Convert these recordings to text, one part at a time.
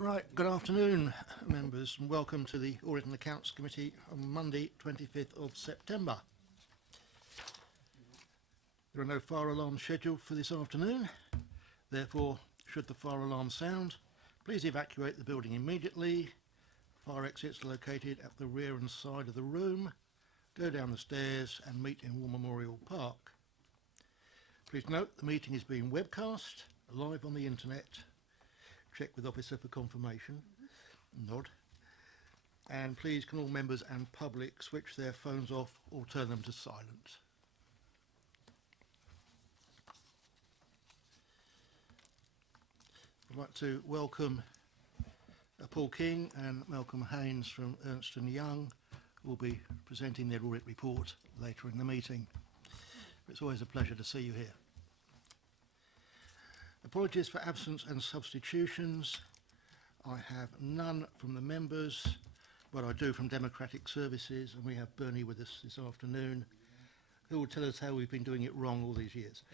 Right, good afternoon, members, and welcome to the Audit and Accounts Committee on Monday, 25th of September. There are no fire alarms scheduled for this afternoon. Therefore, should the fire alarm sound, please evacuate the building immediately. Fire exits are located at the rear and side of the room. Go down the stairs and meet in War Memorial Park. Please note the meeting is being webcast live on the internet. Check with officer for confirmation. Nod. And please can all members and public switch their phones off or turn them to silent. I'd like to welcome Paul King and Malcolm Haynes from Ernst & Young, who will be presenting their audit report later in the meeting. It's always a pleasure to see you here. Apologies for absence and substitutions. I have none from the members, but I do from Democratic Services, and we have Bernie with us this afternoon, who will tell us how we've been doing it wrong all these years.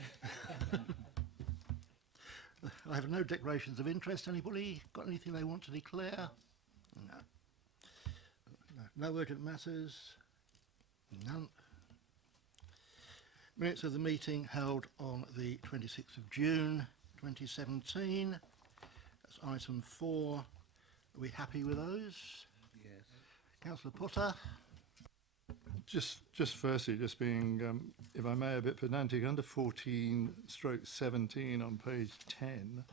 I have no declarations of interest. Anybody got anything they want to declare? No. No urgent matters? None. Minutes of the meeting held on the 26th of June 2017. That's item 4. Are we happy with those? Yes. Councillor Potter? Just firstly, just being, if I may, a bit pedantic, under 14/17 on page 10,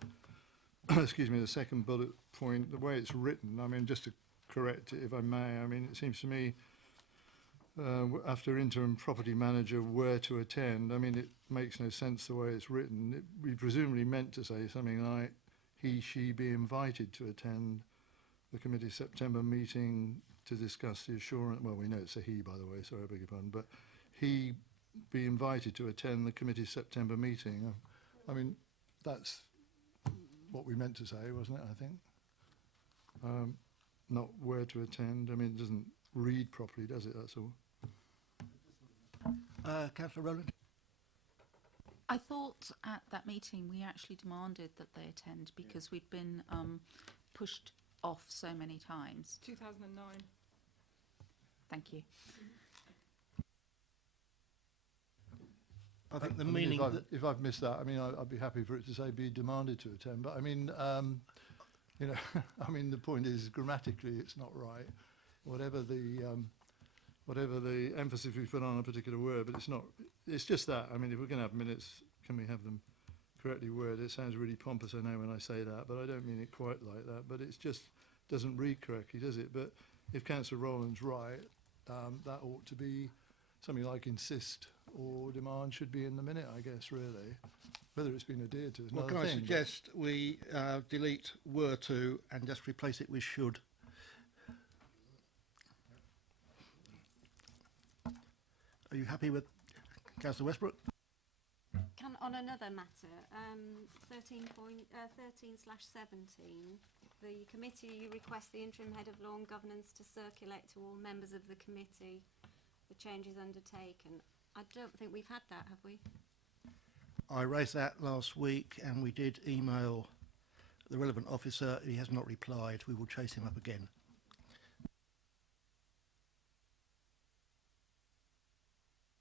excuse me, the second bullet point, the way it's written, I mean, just to correct it, if I may, I mean, it seems to me, after interim property manager were to attend, I mean, it makes no sense the way it's written. We presumably meant to say something like, he, she be invited to attend the committee's September meeting to discuss the assurance, well, we know it's a he, by the way, sorry, I beg your pardon, but he be invited to attend the committee's September meeting. I mean, that's what we meant to say, wasn't it, I think? Not where to attend. I mean, it doesn't read properly, does it? That's all. Councillor Rowland? I thought at that meeting we actually demanded that they attend because we'd been pushed off so many times. 2009. Thank you. I think the I mean, meaning... if I've missed that, I mean, I'd be happy for it to say be demanded to attend. But I mean, you know, I mean, the point is grammatically it's not right. Whatever the emphasis we put on a particular word, but it's not. It's just that. I mean, if we're going to have minutes, can we have them correctly worded? It sounds really pompous, I know, when I say that, but I don't mean it quite like that. But it's just doesn't read correctly, does it? But if Councillor Rowland's right, that ought to be something like insist or demand should be in the minute, I guess, really. Whether it's been adhered to is another thing. Well, can I suggest we delete were to and just replace it with should? Are you happy with Councillor Westbrook? On another matter, 13/17, the committee requests the interim head of law and governance to circulate to all members of the committee the changes undertaken. I don't think we've had that, have we? I raised that last week and we did email the relevant officer. He has not replied. We will chase him up again.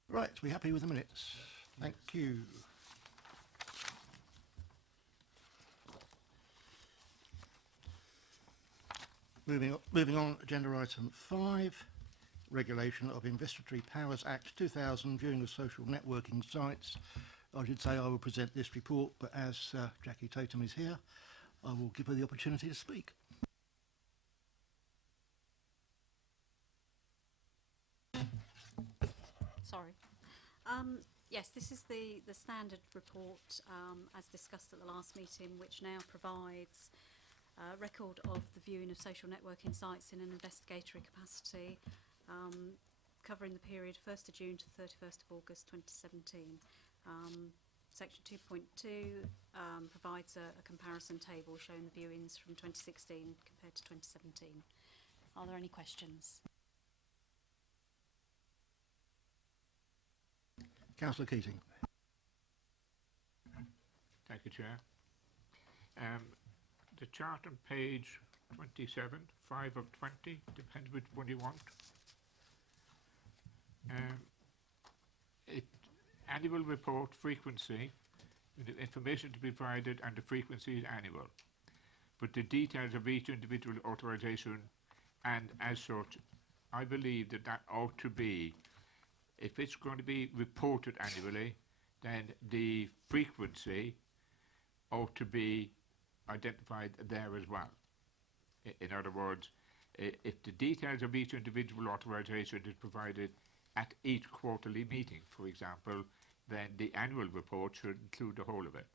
Right, we happy with the minutes? Thank you. Moving on, agenda item 5, Regulation of Investigatory Powers Act 2000, viewing of social networking sites. I should say I will present this report, but as Jackie Tatum is here, I will give her the opportunity to speak. Sorry. Yes, this is the standard report as discussed at the last meeting, which now provides record of the viewing of social networking sites in an investigatory capacity, covering the period 1st of June to 31st of August 2017. Section 2.2 provides a comparison table showing the viewings from 2016 compared to 2017. Are there any questions? Councillor Keating. Thank you, Chair. The chart on page 27, 5 of 20, depends which one you want. Annual report frequency, the information to be provided and the frequency is annual. But the details of each individual authorisation, and as such, I believe that that ought to be, if it's going to be reported annually, then the frequency ought to be identified there as well. In other words, if the details of each individual authorisation is provided at each quarterly meeting, for example, then the annual report should include the whole of it.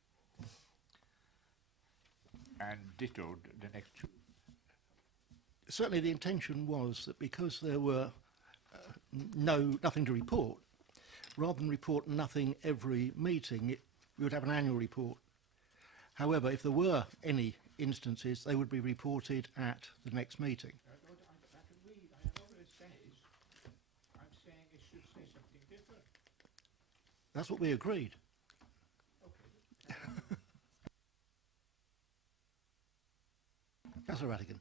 And ditto the next two. Certainly the intention was that because there were nothing to report, rather than report nothing every meeting, we would have an annual report. However, if there were any instances, they would be reported at the next meeting. I can read, I know what it says. I'm saying it should say something different. That's what we agreed. Councillor Rattigan.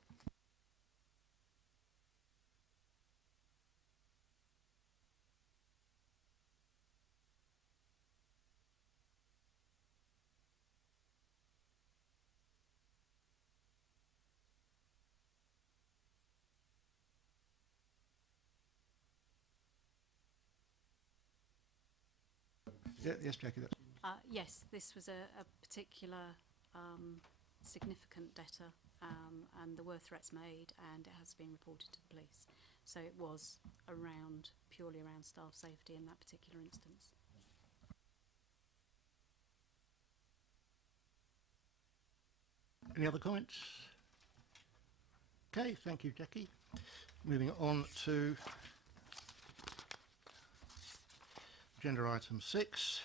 Yes, Jackie. Yes, this was a particular significant debtor, and there were threats made, and it has been reported to the police. So it was purely around staff safety in that particular instance. Any other comments? Okay, thank you, Jackie. Moving on to agenda item 6,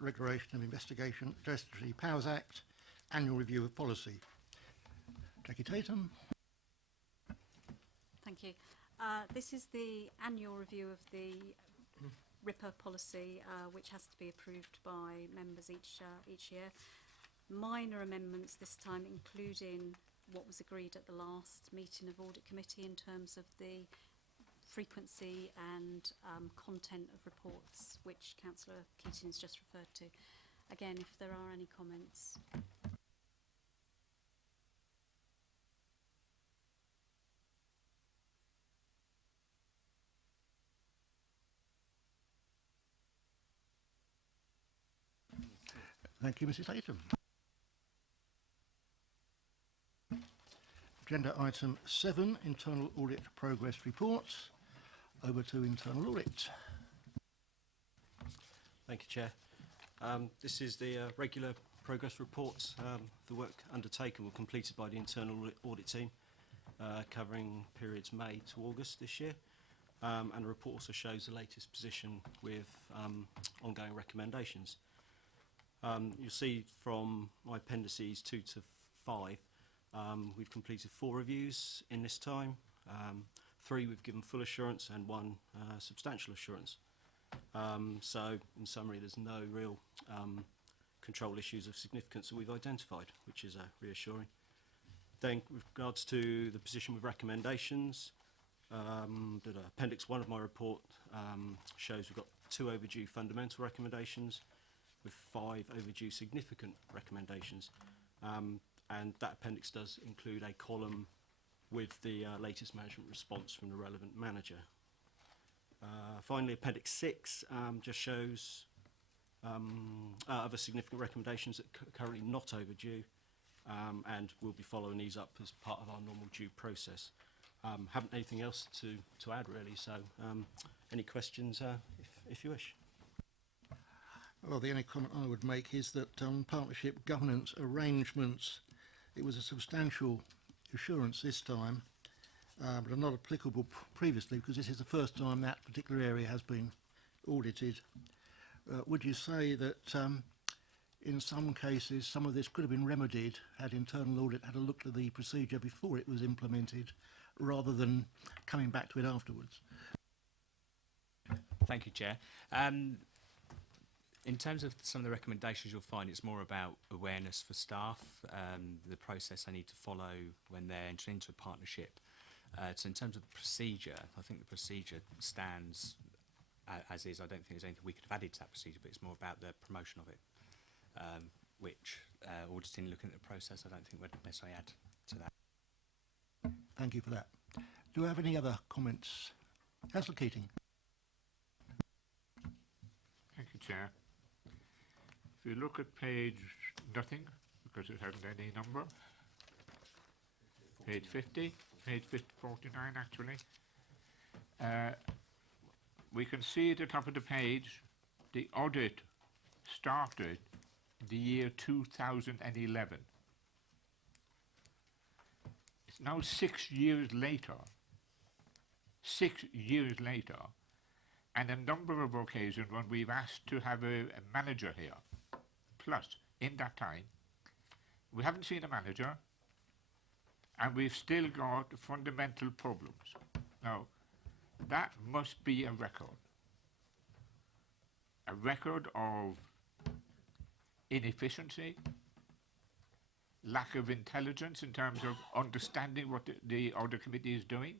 Regulation of Investigation Investigatory Powers Act, Annual Review of Policy. Jackie Tatum. Thank you. This is the annual review of the RIPA policy, which has to be approved by members each year. Minor amendments this time, including what was agreed at the last meeting of Audit Committee in terms of the frequency and content of reports, which Councillor Keating's just referred to. Again, if there are any comments. Thank you, Mrs. Tatum. Agenda item 7, Internal Audit Progress Reports. Over to Internal Audit. Thank you, Chair. This is the regular progress reports, the work undertaken or completed by the Internal Audit team, covering periods May to August this year. And the report also shows the latest position with ongoing recommendations. You'll see from my appendices 2 to 5, we've completed 4 reviews in this time. 3 we've given full assurance and 1 substantial assurance. So in summary, there's no real control issues of significance that we've identified, which is reassuring. Then with regards to the position with recommendations, Appendix 1 of my report shows we've got 2 overdue fundamental recommendations with 5 overdue significant recommendations. And that appendix does include a column with the latest management response from the relevant manager. Finally, Appendix 6 just shows other significant recommendations that are currently not overdue, and we'll be following these up as part of our normal due process. Haven't anything else to add really, so any questions if you wish. Well, the only comment I would make is that partnership governance arrangements, it was a substantial assurance this time, but not applicable previously, because this is the first time that particular area has been audited. Would you say that in some cases some of this could have been remedied had internal audit had a look at the procedure before it was implemented, rather than coming back to it afterwards? Thank you, Chair. In terms of some of the recommendations, you'll find it's more about awareness for staff, the process they need to follow when they're entering into a partnership. So in terms of the procedure, I think the procedure stands as is. I don't think there's anything we could have added to that procedure, but it's more about the promotion of it, which auditing, looking at the process, I don't think would necessarily add to that. Thank you for that. Do we have any other comments? Councillor Keating. Thank you, Chair. If you look at page nothing, because it hasn't any number, page 50, page 49 actually, we can see at the top of the page the audit started the year 2011. It's now 6 years later. 6 years later, and a number of occasions when we've asked to have a manager here. Plus, in that time, we haven't seen a manager, and we've still got fundamental problems. Now, that must be a record of inefficiency, lack of intelligence in terms of understanding what the audit committee is doing,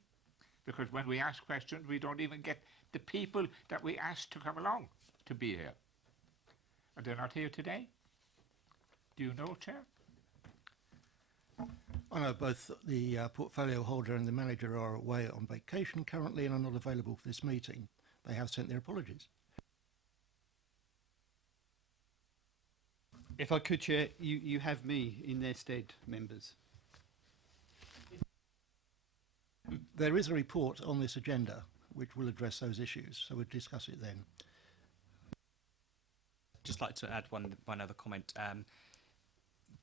because when we ask questions, we don't even get the people that we asked to come along to be here. And they're not here today. Do you know, Chair? I know both the portfolio holder and the manager are away on vacation currently and are not available for this meeting. They have sent their apologies. If I could, Chair, you have me in their stead, members. There is a report on this agenda which will address those issues, so we'll discuss it then. Just like to add one other comment.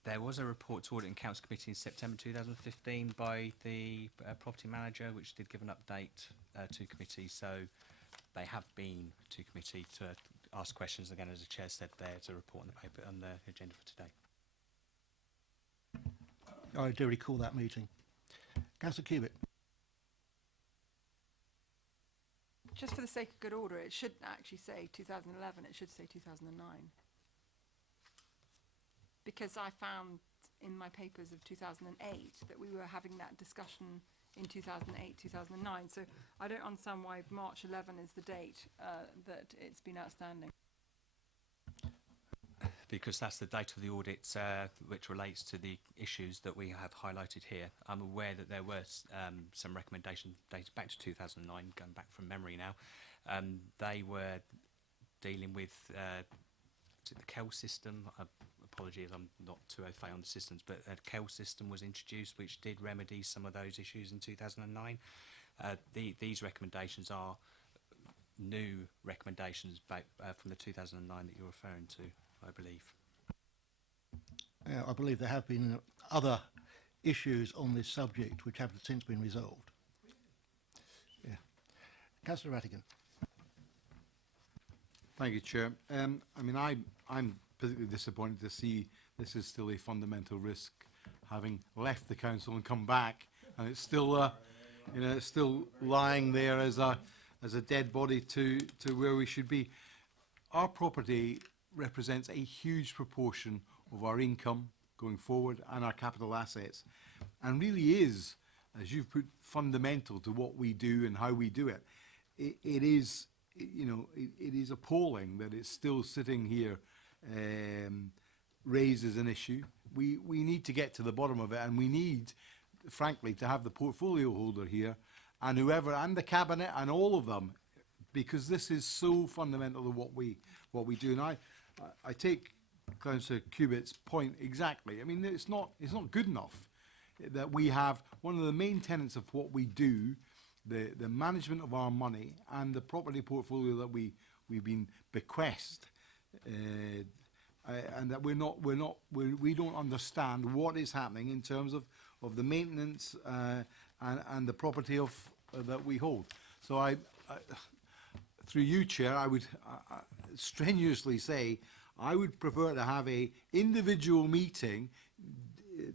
There was a report to Audit and Council Committee in September 2015 by the property manager, which did give an update to committee. So they have been to committee to ask questions. Again, as the chair said, there's a report on the paper on the agenda for today. I do recall that meeting. Councillor Cubitt. Just for the sake of good order, it shouldn't actually say 2011, it should say 2009. Because I found in my papers of 2008 that we were having that discussion in 2008, 2009. So I don't understand why March 11 is the date that it's been outstanding. Because that's the date of the audit which relates to the issues that we have highlighted here. I'm aware that there were some recommendations dated back to 2009, going back from memory now. They were dealing with the KEL system. Apologies, I'm not too au fait on the systems, but a KEL system was introduced which did remedy some of those issues in 2009. These recommendations are new recommendations back from the 2009 that you're referring to, I believe. I believe there have been other issues on this subject which have since been resolved. Yeah. Councillor Rattigan. Thank you, Chair. I mean, I'm particularly disappointed to see this is still a fundamental risk, having left the council and come back, and it's still, you know, it's still lying there as a dead body to where we should be. Our property represents a huge proportion of our income going forward and our capital assets, and really is, as you've put, fundamental to what we do and how we do it. It is, you know, it is appalling that it's still sitting here raised as an issue. We need to get to the bottom of it, and we need, frankly, to have the portfolio holder here and whoever, and the cabinet and all of them, because this is so fundamental to what we do. And I take Councillor Cubitt's point exactly. I mean, it's not good enough that we have one of the main tenets of what we do, the management of our money and the property portfolio that we've been bequeathed, and that we don't understand what is happening in terms of the maintenance and the property of that we hold. So I through you, Chair, I would strenuously say I would prefer to have a individual meeting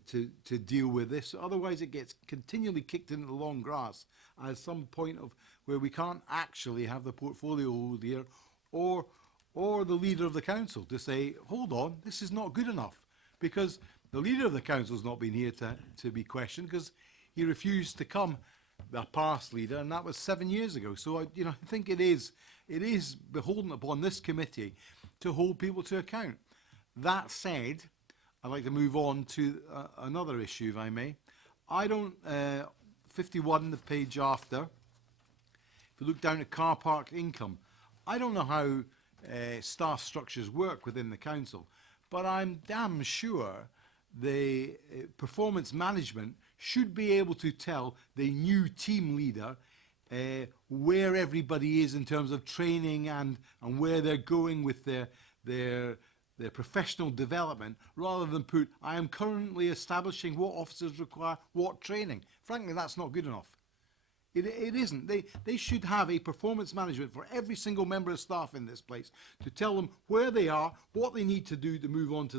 to deal with this. Otherwise, it gets continually kicked into the long grass as some point of where we can't actually have the portfolio hold here, or or the leader of the council to say, hold on, this is not good enough. Because the leader of the council's not been here to be questioned because he refused to come, the past leader, and that was 7 years ago. So, I think it is beholden upon this committee to hold people to account. That said, I'd like to move on to another issue, if I may. 51, the page after, if you look down at car park income, I don't know how staff structures work within the council, but I'm damn sure the performance management should be able to tell the new team leader where everybody is in terms of training and where they're going with their professional development, rather than put, I am currently establishing what officers require what training. Frankly, that's not good enough. It isn't. They should have a performance management for every single member of staff in this place to tell them where they are, what they need to do to move on to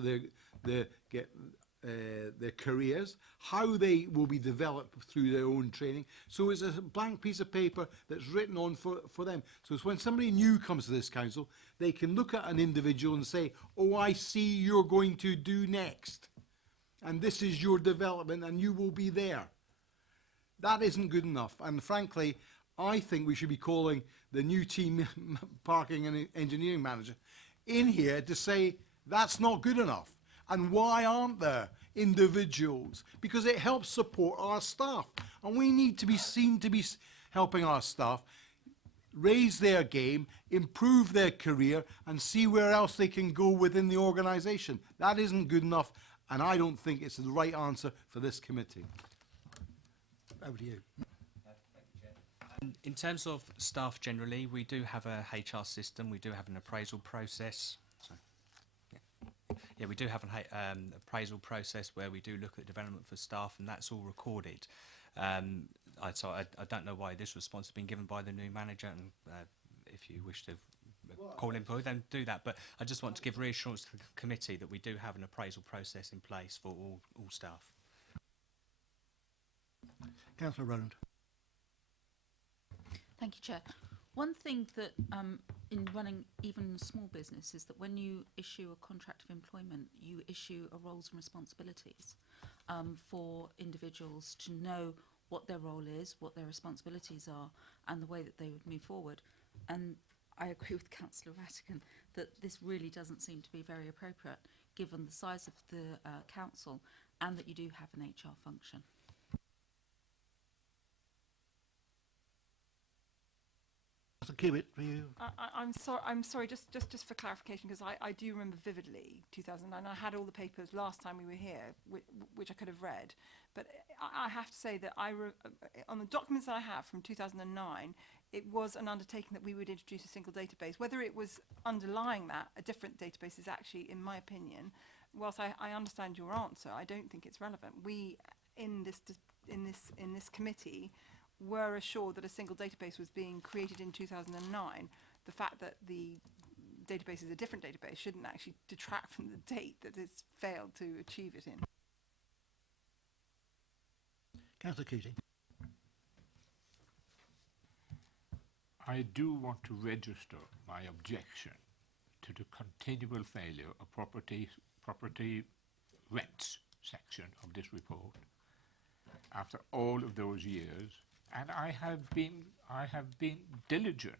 their careers, how they will be developed through their own training. So it's a blank piece of paper that's written on for them. So it's when somebody new comes to this council, they can look at an individual and say, oh, I see you're going to do next. And this is your development and you will be there. That isn't good enough. And frankly, I think we should be calling the new team parking and engineering manager in here to say that's not good enough. And why aren't there individuals? Because it helps support our staff. And we need to be seen to be helping our staff raise their game, improve their career, and see where else they can go within the organisation. That isn't good enough, and I don't think it's the right answer for this committee. Over to you. In terms of staff generally, we do have a HR system, we do have an appraisal process. Yeah, we do have an appraisal process where we do look at development for staff, and that's all recorded. I don't know why this response has been given by the new manager, and if you wish to call in, then do that. But I just want to give reassurance to the committee that we do have an appraisal process in place for all staff. Councillor Rowland. Thank you, Chair. One thing that in running even a small business is that when you issue a contract of employment, you issue a roles and responsibilities for individuals to know what their role is, what their responsibilities are, and the way that they would move forward. And I agree with Councillor Rattigan that this really doesn't seem to be very appropriate given the size of the council and that you do have an HR function. Kiewit, for you. I'm sorry. Just for clarification, because I do remember vividly 2009. I had all the papers last time we were here, which I could have read. But I have to say that on the documents that I have from 2009, it was an undertaking that we would introduce a single database. Whether it was underlying that a different database is actually, in my opinion, whilst I understand your answer, I don't think it's relevant. We in this committee were assured that a single database was being created in 2009. The fact that the database is a different database shouldn't actually detract from the date that it's failed to achieve it in. Councillor Keating. I do want to register my objection to the continual failure of property rents section of this report after all of those years. And I have been diligent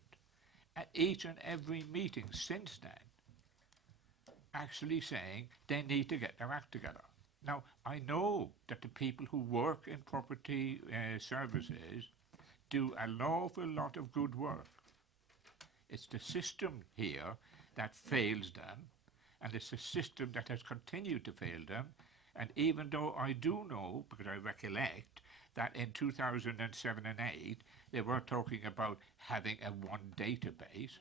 at each and every meeting since then, actually saying they need to get their act together. Now, I know that the people who work in property services do an awful lot of good work. It's the system here that fails them, and it's the system that has continued to fail them. And even though I do know, because I recollect, that in 2007 and 8 they were talking about having a one database,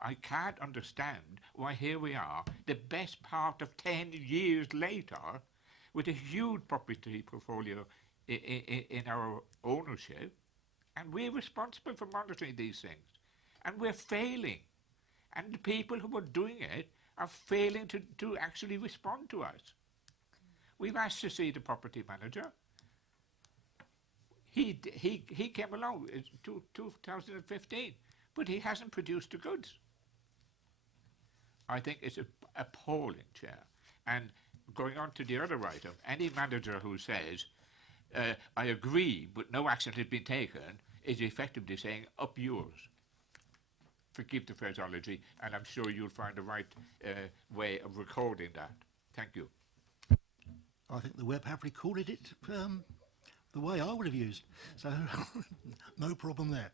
I can't understand why here we are, the best part of 10 years later, with a huge property portfolio in our ownership, and we're responsible for monitoring these things, and we're failing, and the people who are doing it are failing to actually respond to us. We've asked to see the property manager. He came along in 2015, but he hasn't produced the goods. I think it's appalling, Chair. And going on to the other item, any manager who says, I agree, but no action has been taken, is effectively saying, up yours. Forgive the phraseology, and I'm sure you'll find the right way of recording that. Thank you. I think the web have recorded it the way I would have used, so no problem there.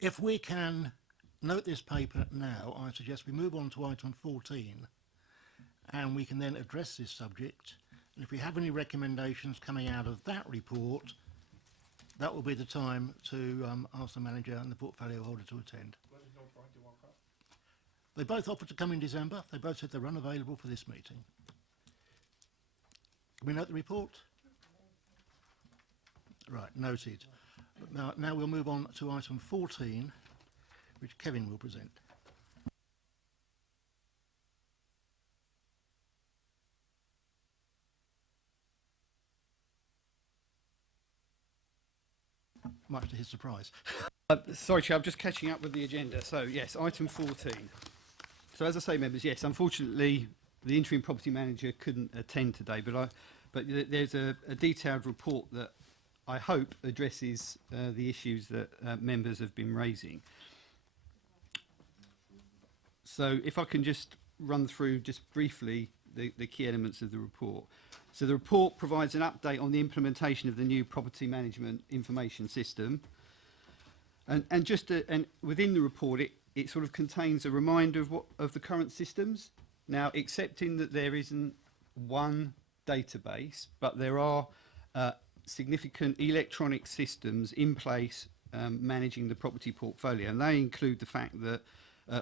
If we can note this paper now, I suggest we move on to item 14, and we can then address this subject. And if we have any recommendations coming out of that report, that will be the time to ask the manager and the portfolio holder to attend. They both offered to come in December. They both said they're unavailable for this meeting. Can we note the report? Right, noted. Now we'll move on to item 14, which Kevin will present. Much to his surprise. Sorry, Chair, I'm just catching up with the agenda. So, yes, item 14. So, as I say, members, yes, unfortunately, the interim property manager couldn't attend today, but there's a detailed report that I hope addresses the issues that members have been raising. So, if I can just run through just briefly the key elements of the report. So the report provides an update on the implementation of the new property management information system. And within the report, it sort of contains a reminder of the current systems. Now, accepting that there isn't one database, but there are significant electronic systems in place managing the property portfolio. And they include the fact that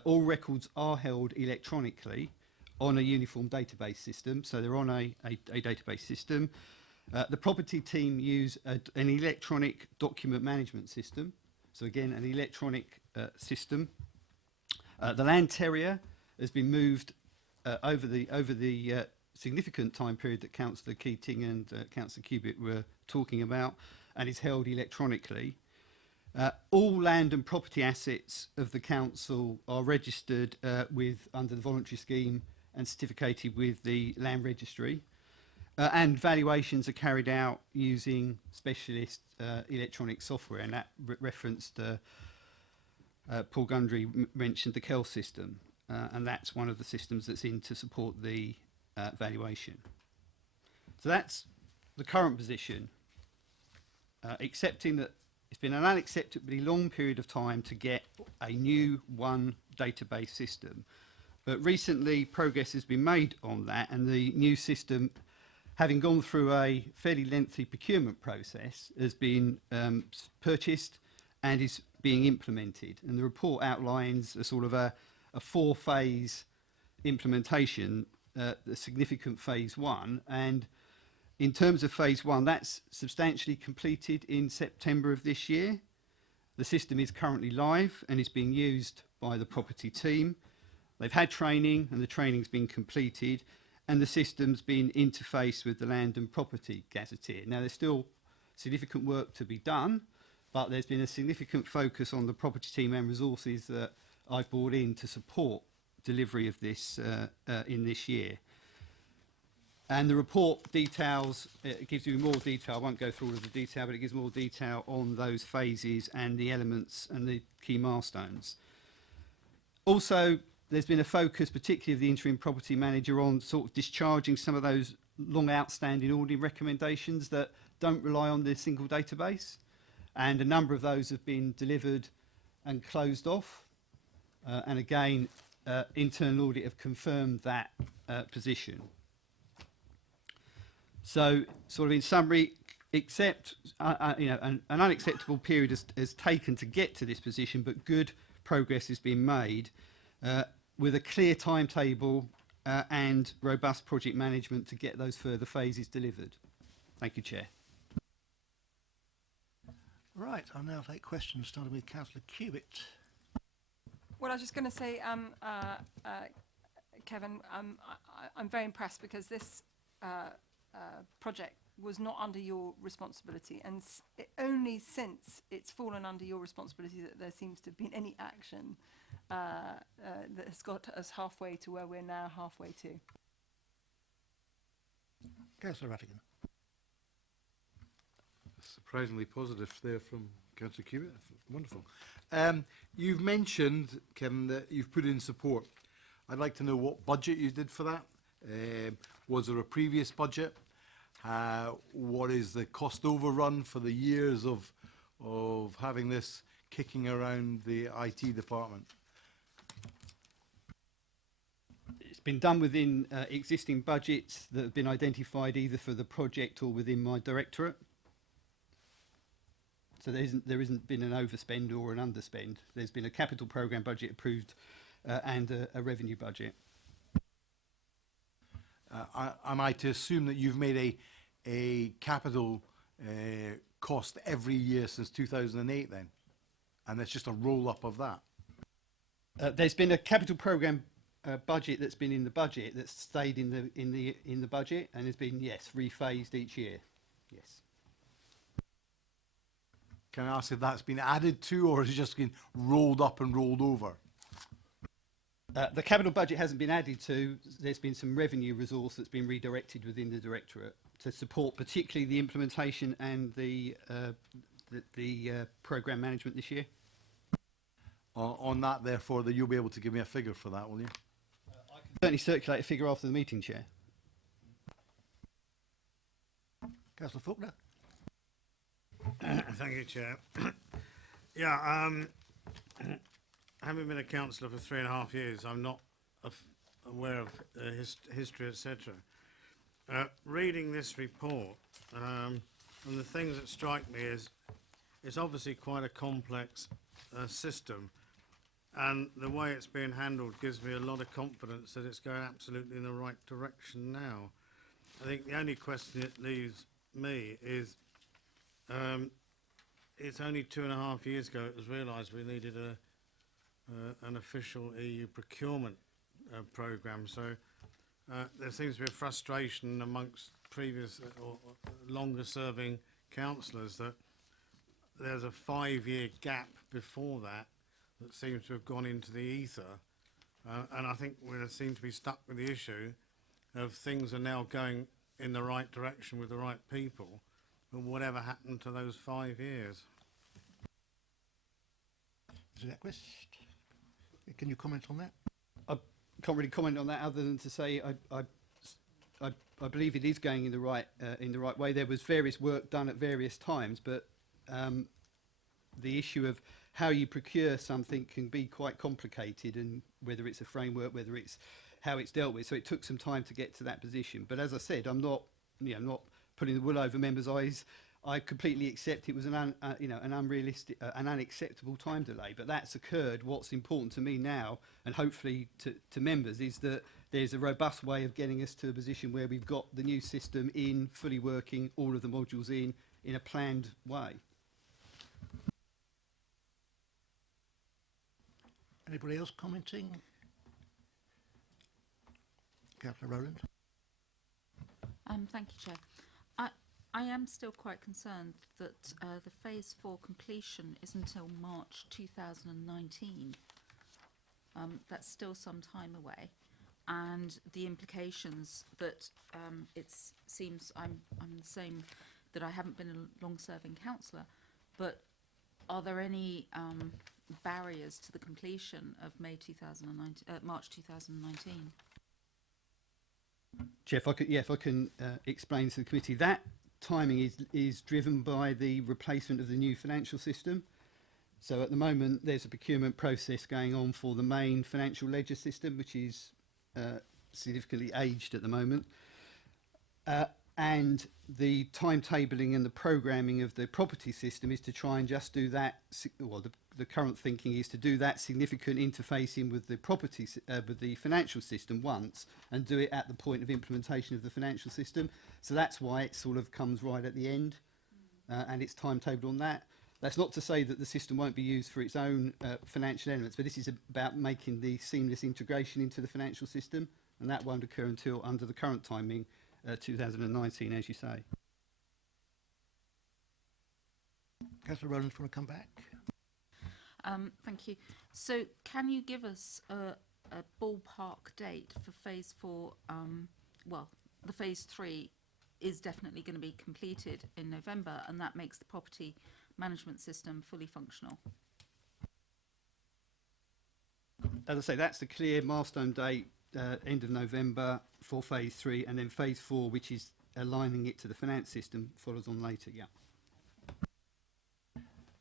all records are held electronically on a uniform database system, so they're on a database system. The property team use an electronic document management system, so again an electronic system. The land terrier has been moved over the significant time period that Councillor Keating and Councillor Cubitt were talking about, and is held electronically. All land and property assets of the council are registered under the voluntary scheme and certificated with the land registry, and valuations are carried out using specialist electronic software, and that referenced Paul Gundry mentioned the KEL system, and that's one of the systems that's in to support the valuation. So that's the current position, accepting that it's been an unacceptably long period of time to get a new one database system. But recently, progress has been made on that, and the new system, having gone through a fairly lengthy procurement process, has been purchased and is being implemented. And the report outlines a sort of a four-phase implementation, the significant phase one. And in terms of phase one, that's substantially completed in September of this year. The system is currently live and is being used by the property team. They've had training, and the training's been completed, and the system's been interfaced with the Land and Property Gazetteer. Now, there's still significant work to be done, but there's been a significant focus on the property team and resources that I've brought in to support delivery of this in this year. And the report details, it gives you more detail. I won't go through all of the detail, but it gives more detail on those phases and the elements and the key milestones. Also, there's been a focus, particularly of the interim property manager, on sort of discharging some of those long outstanding audit recommendations that don't rely on the single database. And a number of those have been delivered and closed off. And again, internal audit have confirmed that position. So, sort of in summary, except an unacceptable period has taken to get to this position, but good progress has been made with a clear timetable and robust project management to get those further phases delivered. Thank you, Chair. Right, I'll now take questions, starting with Councillor Cubitt. Well, I was just going to say, Kevin, I'm very impressed because this project was not under your responsibility, and only since it's fallen under your responsibility that there seems to have been any action. that has got us halfway to where we're now halfway to. Councillor Rattigan. Surprisingly positive there from Councillor Cubitt. Wonderful. You've mentioned, Kevin, that you've put in support. I'd like to know what budget you did for that. Was there a previous budget? What is the cost overrun for the years of having this kicking around the IT department? It's been done within existing budgets that have been identified either for the project or within my directorate. So there isn't been an overspend or an underspend. There's been a capital programme budget approved and a revenue budget. Am I to assume that you've made a capital cost every year since 2008 then? And it's just a roll-up of that? There's been a capital programme budget that's been in the budget that's stayed in the budget and has been, yes, rephased each year. Yes. Can I ask if that's been added to, or has it just been rolled up and rolled over? The capital budget hasn't been added to. There's been some revenue resource that's been redirected within the directorate to support particularly the implementation and the programme management this year. On that, therefore, that you'll be able to give me a figure for that, will you? I can certainly circulate a figure after the meeting, Chair. Councillor Faulkner. Thank you, Chair. Yeah, having been a councillor for 3.5 years, I'm not aware of history, etc. Reading this report, and the things that strike me is it's obviously quite a complex system, and the way it's being handled gives me a lot of confidence that it's going absolutely in the right direction now. I think the only question it leaves me is it's only 2.5 years ago it was realised we needed an official EU procurement programme. So there seems to be a frustration amongst previous or longer-serving councillors that there's a 5-year gap before that seems to have gone into the ether. And I think we seem to be stuck with the issue of things are now going in the right direction with the right people, but whatever happened to those 5 years? Mr. Equist, can you comment on that? I can't really comment on that other than to say I believe it is going in the right way. There was various work done at various times, but the issue of how you procure something can be quite complicated, and whether it's a framework, whether it's how it's dealt with. So it took some time to get to that position. But as I said, I'm not putting the wool over members' eyes. I completely accept it was an unrealistic, an unacceptable time delay. But that's occurred. What's important to me now, and hopefully to members, is that there's a robust way of getting us to a position where we've got the new system in, fully working, all of the modules in a planned way. Anybody else commenting? Councillor Rowland. Thank you, Chair. I am still quite concerned that the phase 4 completion is until March 2019. That's still some time away, and the implications that it seems I'm the same, that I haven't been a long-serving councillor, but are there any barriers to the completion of March 2019? Chair, if I can explain to the committee, that timing is driven by the replacement of the new financial system. So at the moment, there's a procurement process going on for the main financial ledger system, which is significantly aged at the moment. And the timetabling and the programming of the property system is to try and just do that. Well, the current thinking is to do that significant interfacing with the with the financial system once, and do it at the point of implementation of the financial system. So that's why it sort of comes right at the end, and it's timetabled on that. That's not to say that the system won't be used for its own financial elements, but this is about making the seamless integration into the financial system, and that won't occur until, under the current timing, 2019, as you say. Councillor Rowland, want to come back? Thank you. So can you give us a ballpark date for phase 4? Well, the phase 3 is definitely going to be completed in November, and that makes the property management system fully functional. As I say, that's the clear milestone date, end of November for phase 3, and then phase 4, which is aligning it to the finance system, follows on later. Yeah.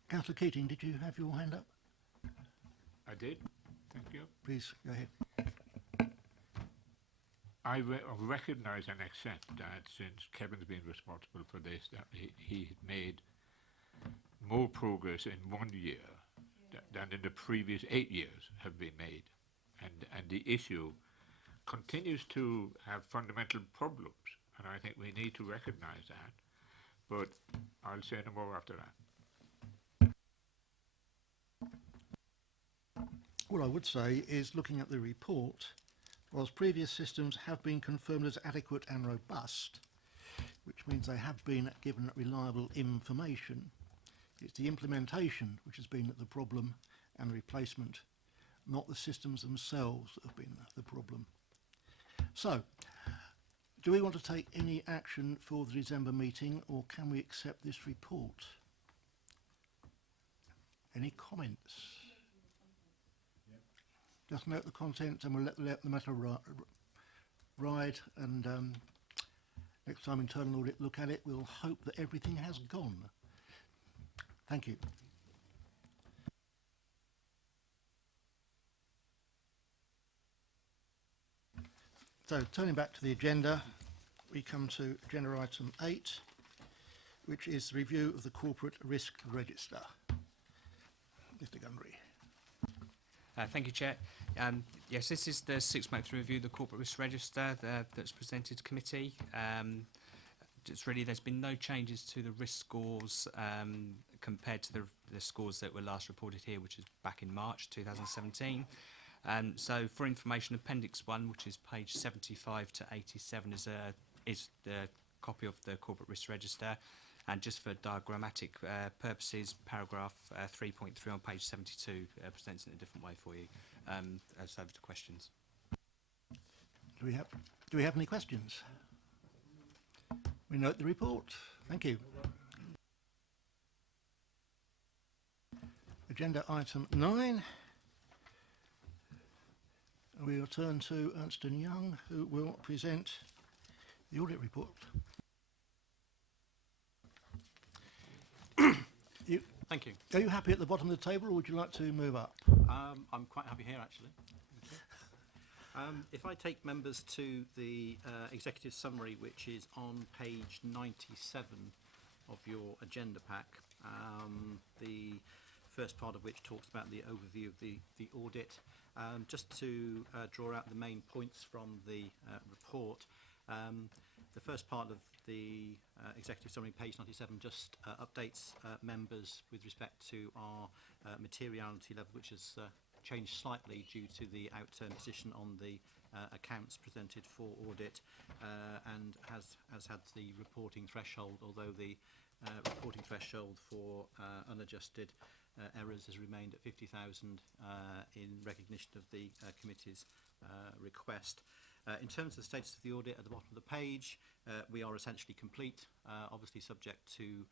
Councillor Keating, did you have your hand up? I did. Thank you. Please go ahead. I recognise and accept that since Kevin's been responsible for this, that he had made more progress in 1 year than in the previous 8 years have been made. And the issue continues to have fundamental problems, and I think we need to recognise that. But I'll say no more after that. What I would say is, looking at the report, whilst previous systems have been confirmed as adequate and robust, which means they have been given reliable information, it's the implementation which has been the problem and replacement, not the systems themselves that have been the problem. So, do we want to take any action for the December meeting, or can we accept this report? Any comments? Just note the contents and we'll let the matter ride, and next time internal audit look at it, we'll hope that everything has gone. Thank you. So, turning back to the agenda, we come to agenda item 8, which is the review of the Corporate Risk Register. Mr. Gundry. Thank you, Chair. Yes, this is the 6-month review of the Corporate Risk Register that's presented to committee. There's been no changes to the risk scores compared to the scores that were last reported here, which is back in March 2017. So for information, Appendix 1, which is page 75 to 87, is the copy of the Corporate Risk Register. And just for diagrammatic purposes, paragraph 3.3 on page 72 presents it in a different way for you. As over to questions. Do we have any questions? We note the report. Thank you. Agenda item 9. We will turn to Ernst & Young, who will present the audit report. Thank you. Are you happy at the bottom of the table, or would you like to move up? I'm quite happy here, actually. If I take members to the executive summary, which is on page 97 of your agenda pack, the first part of which talks about the overview of the audit. Just to draw out the main points from the report, the first part of the executive summary, page 97, just updates members with respect to our materiality level, which has changed slightly due to the outturned position on the accounts presented for audit, and has had the reporting threshold, although the reporting threshold for unadjusted errors has remained at 50,000 in recognition of the committee's request. In terms of the status of the audit, at the bottom of the page, we are essentially complete, obviously subject to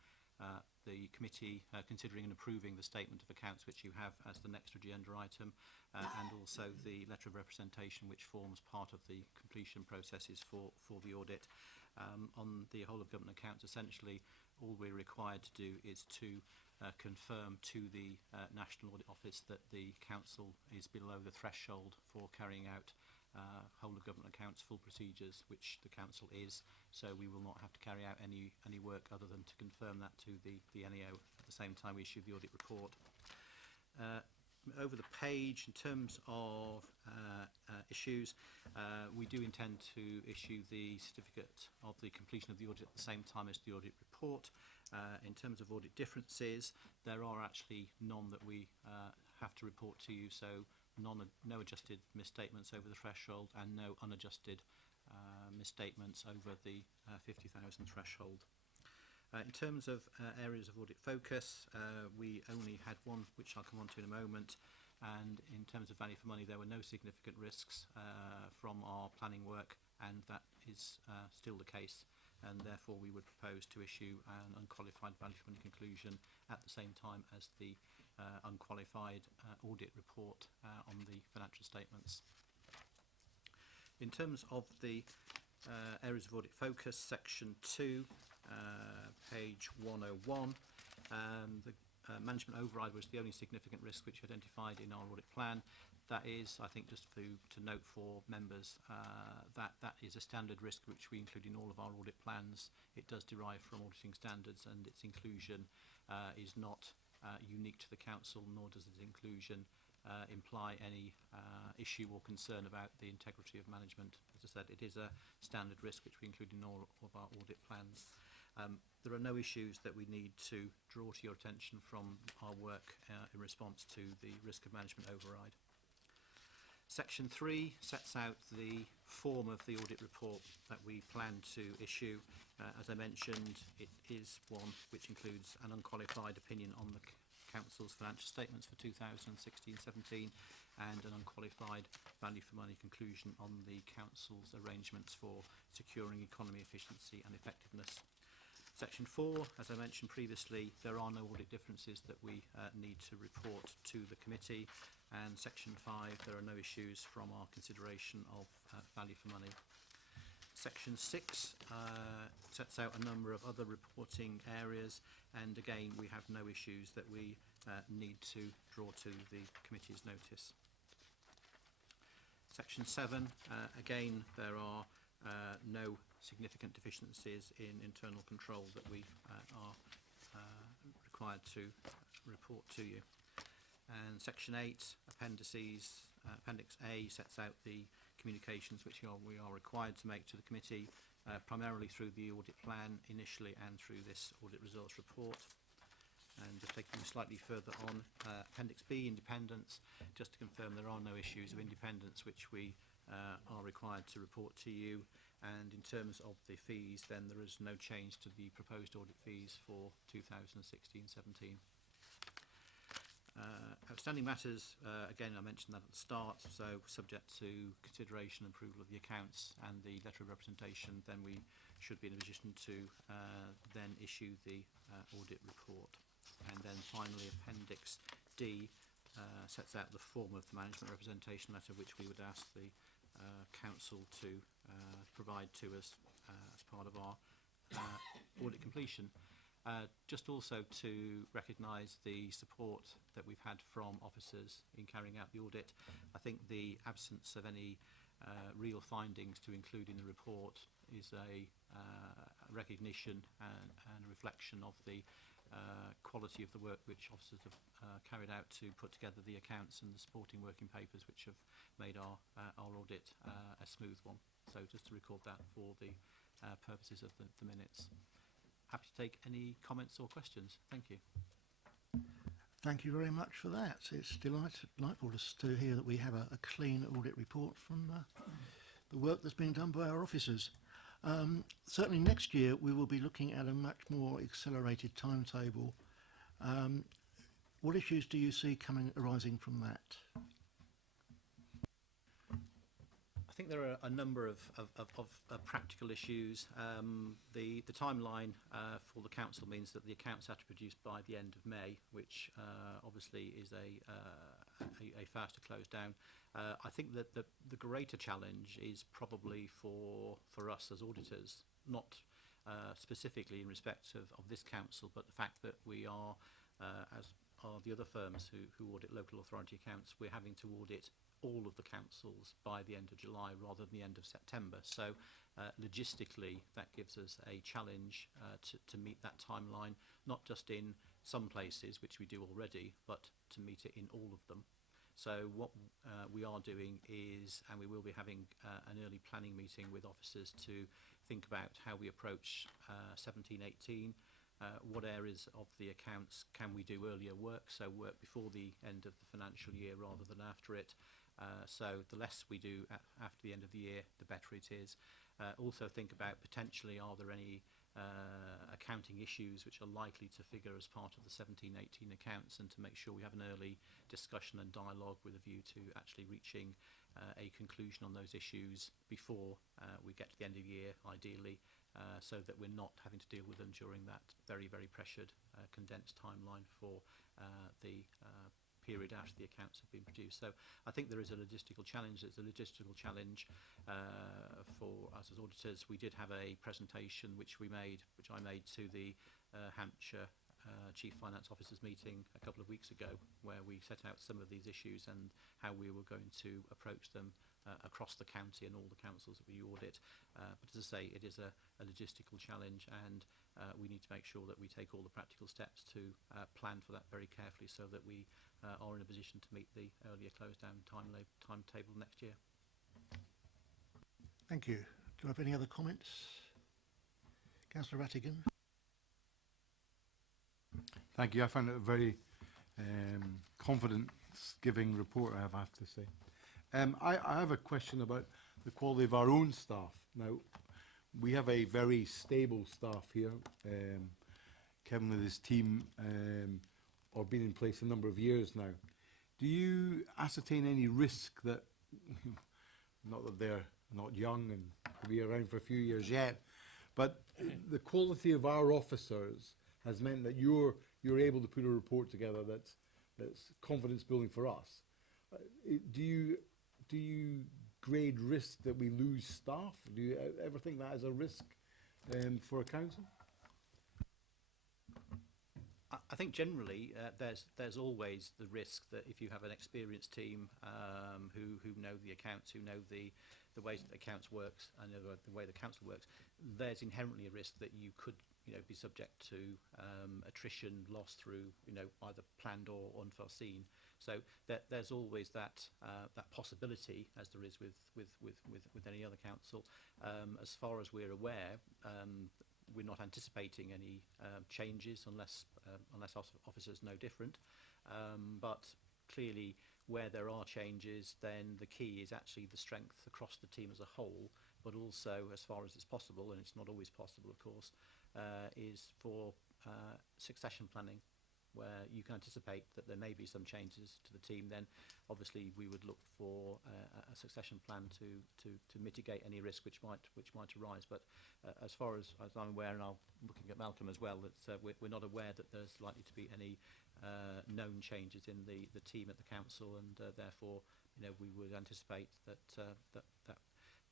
the committee considering and approving the statement of accounts, which you have as the next agenda item, and also the letter of representation, which forms part of the completion processes for the audit. On the whole of government accounts, essentially, all we're required to do is to confirm to the National Audit Office that the council is below the threshold for carrying out whole of government accounts full procedures, which the council is, so we will not have to carry out any work other than to confirm that to the NEO at the same time we issue the audit report. Over the page, in terms of issues, we do intend to issue the certificate of the completion of the audit at the same time as the audit report. In terms of audit differences, there are actually none that we have to report to you, so no adjusted misstatements over the threshold and no unadjusted misstatements over the 50,000 threshold. In terms of areas of audit focus, we only had one, which I'll come on to in a moment. And in terms of value for money, there were no significant risks from our planning work, and that is still the case. And therefore, we would propose to issue an unqualified value for money conclusion at the same time as the unqualified audit report on the financial statements. In terms of the areas of audit focus, section 2, page 101, the management override was the only significant risk which identified in our audit plan. That is, I think, just to note for members, that is a standard risk which we include in all of our audit plans. It does derive from auditing standards, and its inclusion is not unique to the council, nor does its inclusion imply any issue or concern about the integrity of management. As I said, it is a standard risk which we include in all of our audit plans. There are no issues that we need to draw to your attention from our work in response to the risk of management override. Section 3 sets out the form of the audit report that we plan to issue. As I mentioned, it is one which includes an unqualified opinion on the Council's financial statements for 2016-17 and an unqualified value for money conclusion on the Council's arrangements for securing economy efficiency and effectiveness. Section 4, as I mentioned previously, there are no audit differences that we need to report to the committee. And section 5, there are no issues from our consideration of value for money. Section 6 sets out a number of other reporting areas, and again we have no issues that we need to draw to the committee's notice. Section 7, again there are no significant deficiencies in internal control that we are required to report to you. And section 8, appendices, appendix A sets out the communications which we are required to make to the committee, primarily through the audit plan initially and through this audit results report. And just taking you slightly further on, appendix B, independence, just to confirm there are no issues of independence which we are required to report to you. And in terms of the fees, then there is no change to the proposed audit fees for 2016-17. Outstanding matters, again I mentioned that at the start, so subject to consideration and approval of the accounts and the letter of representation, then we should be in a position to then issue the audit report. And then finally appendix D sets out the form of the management representation letter which we would ask the council to provide to us as part of our audit completion. Just also to recognise the support that we've had from officers in carrying out the audit. I think the absence of any real findings to include in the report is a recognition and a reflection of the quality of the work which officers have carried out to put together the accounts and the supporting working papers which have made our audit a smooth one. So just to record that for the purposes of the minutes. Happy to take any comments or questions. Thank you. Thank you very much for that. It's delightful to hear that we have a clean audit report from the work that's being done by our officers. Certainly next year we will be looking at a much more accelerated timetable. What issues do you see arising from that? I think there are a number of practical issues. The timeline for the council means that the accounts have to be produced by the end of May, which obviously is a faster close down. I think that the greater challenge is probably for us as auditors, not specifically in respect of this council, but the fact that we are, as are the other firms who audit local authority accounts, we're having to audit all of the councils by the end of July rather than the end of September. So logistically that gives us a challenge to meet that timeline, not just in some places, which we do already, but to meet it in all of them. So what we are doing is, and we will be having an early planning meeting with officers to think about how we approach 17-18, what areas of the accounts can we do earlier work, so work before the end of the financial year rather than after it. So the less we do after the end of the year, the better it is. Also think about potentially, are there any accounting issues which are likely to figure as part of the 17-18 accounts, and to make sure we have an early discussion and dialogue with a view to actually reaching a conclusion on those issues before we get to the end of the year, ideally, so that we're not having to deal with them during that very, very pressured, condensed timeline for the period after the accounts have been produced. So I think there is a logistical challenge. There's a logistical challenge for us as auditors. We did have a presentation which I made to the Hampshire Chief Finance Officers meeting a couple of weeks ago, where we set out some of these issues and how we were going to approach them across the county and all the councils that we audit. But as I say, it is a logistical challenge, and we need to make sure that we take all the practical steps to plan for that very carefully, so that we are in a position to meet the earlier close down timetable next year. Thank you. Do I have any other comments? Councillor Rattigan. Thank you. I found it a very confidence-giving report, I have to say. I have a question about the quality of our own staff. Now, we have a very stable staff here. Kevin with his team are been in place a number of years now. Do you ascertain any risk that, not that they're not young and will be around for a few years yet, but the quality of our officers has meant that you're able to put a report together that's confidence building for us? Do you grade risk that we lose staff? Do you ever think that is a risk for a council? I think generally there's always the risk that if you have an experienced team who know the accounts, who know the ways that the accounts works and the way the council works, there's inherently a risk that you could be subject to attrition, loss through either planned or unforeseen. So there's always that possibility, as there is with any other council. As far as we're aware, we're not anticipating any changes unless officers know different. But clearly, where there are changes, then the key is actually the strength across the team as a whole, but also, as far as it's possible, and it's not always possible, of course, is for succession planning, where you can anticipate that there may be some changes to the team. Then obviously we would look for a succession plan to mitigate any risk which might arise. But as far as I'm aware, and I'm looking at Malcolm as well, that we're not aware that there's likely to be any known changes in the team at the council, and therefore we would anticipate that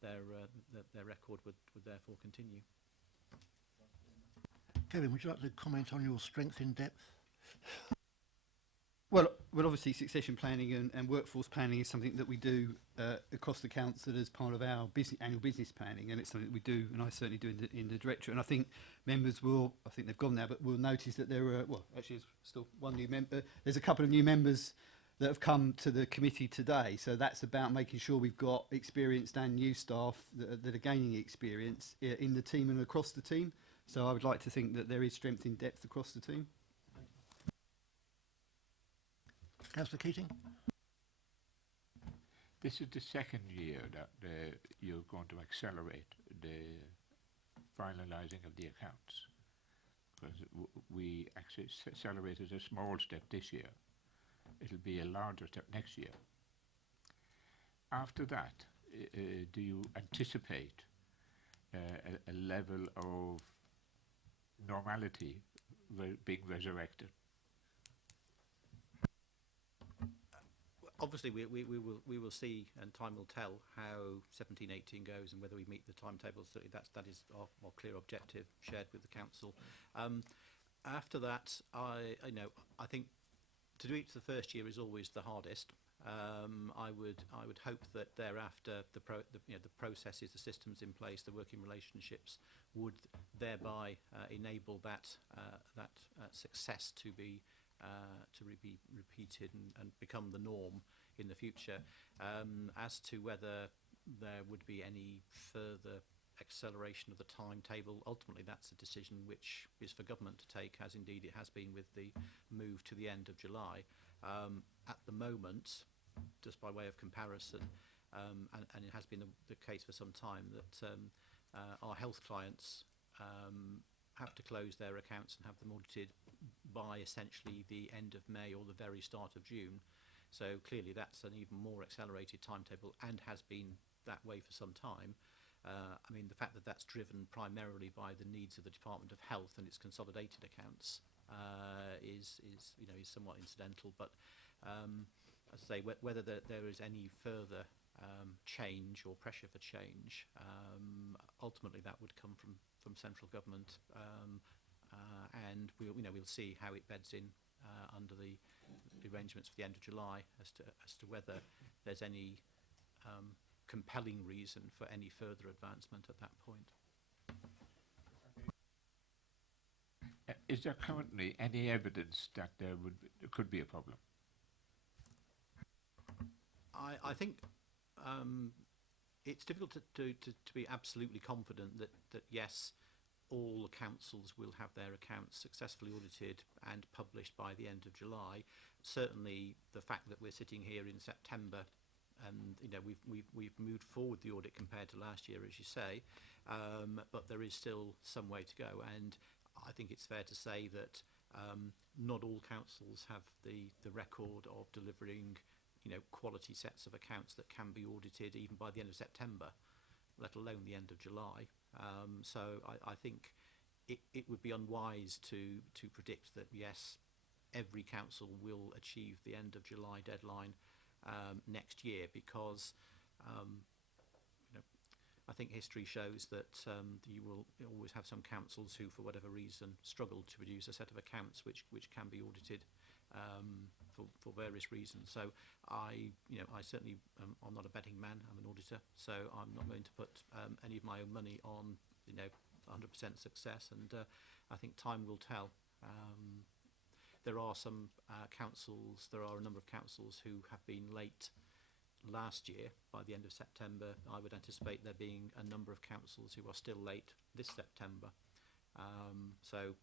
their record would therefore continue. Kevin, would you like to comment on your strength in depth? Well, obviously succession planning and workforce planning is something that we do across the council as part of our annual business planning, and it's something that we do, and I certainly do in the directorate. And I think members will, I think they've gone now, but will notice that there are, well, actually there's still one new member. There's a couple of new members that have come to the committee today. So that's about making sure we've got experienced and new staff that are gaining experience in the team and across the team. So I would like to think that there is strength in depth across the team. Councillor Keating. This is the second year that you're going to accelerate the finalising of the accounts, because we actually accelerated a small step this year. It'll be a larger step next year. After that, do you anticipate a level of normality being resurrected? Obviously, we will see, and time will tell how 17-18 goes and whether we meet the timetables. That is our clear objective, shared with the council. After that, I think to do it for the first year is always the hardest. I would hope that thereafter the processes, the systems in place, the working relationships would thereby enable that success to be repeated and become the norm in the future. As to whether there would be any further acceleration of the timetable, ultimately that's a decision which is for government to take, as indeed it has been with the move to the end of July. At the moment, just by way of comparison, and it has been the case for some time, that our health clients have to close their accounts and have them audited by essentially the end of May or the very start of June. So clearly that's an even more accelerated timetable and has been that way for some time. I mean, the fact that that's driven primarily by the needs of the Department of Health and its consolidated accounts is somewhat incidental. But as I say, whether there is any further change or pressure for change, ultimately that would come from central government, and we'll see how it beds in under the arrangements for the end of July as to whether there's any compelling reason for any further advancement at that point. Is there currently any evidence that there could be a problem? I think it's difficult to be absolutely confident that yes, all councils will have their accounts successfully audited and published by the end of July. Certainly, the fact that we're sitting here in September, and we've moved forward the audit compared to last year, as you say, but there is still some way to go. And I think it's fair to say that not all councils have the record of delivering quality sets of accounts that can be audited even by the end of September, let alone the end of July. So I think it would be unwise to predict that, yes, every council will achieve the end of July deadline next year, because I think history shows that you will always have some councils who, for whatever reason, struggle to produce a set of accounts which can be audited for various reasons. So I certainly I'm not a betting man. I'm an auditor, so I'm not going to put any of my own money on 100% success, and I think time will tell. There are some councils. There are a number of councils who have been late last year by the end of September. I would anticipate there being a number of councils who are still late this September. So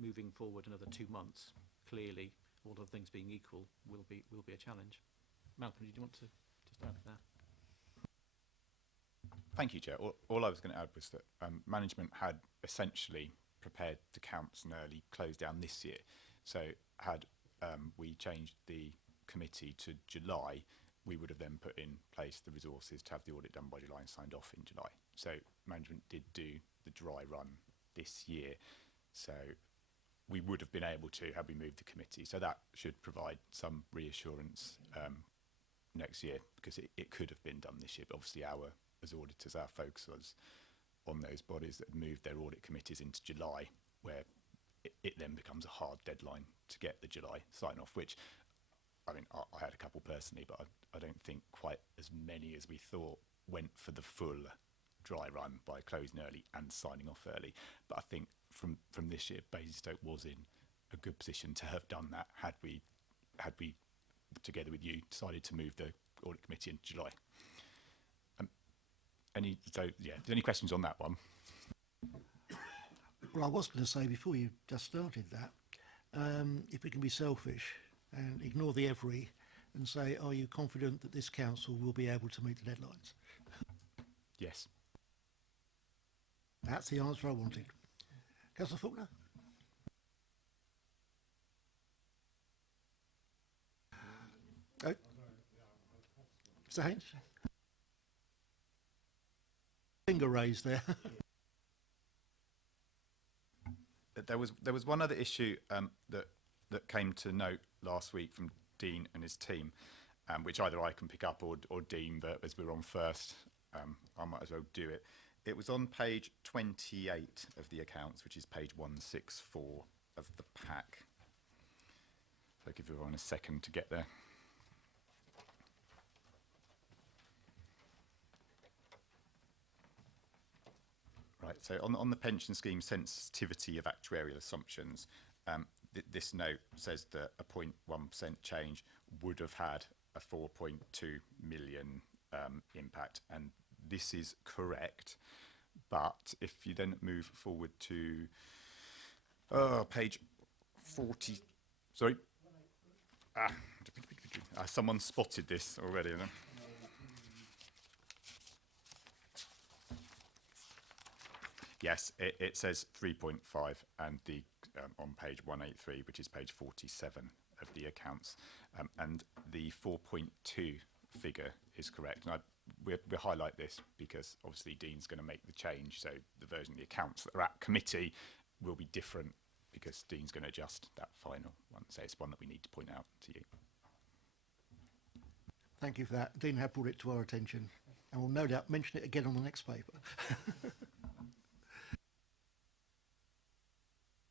moving forward another 2 months, clearly, all other things being equal, will be a challenge. Malcolm, did you want to just add to that? Thank you, Chair. All I was going to add was that management had essentially prepared the accounts and early close down this year. So had we changed the committee to July, we would have then put in place the resources to have the audit done by July and signed off in July. So management did do the dry run this year. So we would have been able to, had we moved the committee. So that should provide some reassurance next year, because it could have been done this year. But obviously as auditors, our focus was on those bodies that had moved their audit committees into July, where it then becomes a hard deadline to get the July sign-off, which, I mean, I had a couple personally, but I don't think quite as many as we thought went for the full dry run by closing early and signing off early. But I think from this year, Basingstoke was in a good position to have done that had we together with you decided to move the audit committee in July. Any questions on that one? Well, I was going to say before you just started that, if we can be selfish and ignore the every and say, are you confident that this council will be able to meet the deadlines? Yes. That's the answer I wanted. Councillor Faulkner? Oh. Mr Haynes? Finger raised there. There was one other issue that came to note last week from Dean and his team, which either I can pick up or Dean, but as we're on first, I might as well do it. It was on page 28 of the accounts, which is page 164 of the pack. So I'll give everyone a second to get there. Right, so on the pension scheme sensitivity of actuarial assumptions, this note says that a 0.1% change would have had a 4.2 million impact, and this is correct. But if you then move forward to page 40, sorry, someone spotted this already. You know? Yes, it says 3.5 and the on page 183, which is page 47 of the accounts, and the 4.2 figure is correct. And we'll highlight this because obviously Dean's going to make the change, so the version of the accounts that are at committee will be different because Dean's going to adjust that final one. So it's one that we need to point out to you. Thank you for that. Dean had brought it to our attention, and will no doubt mention it again on the next paper.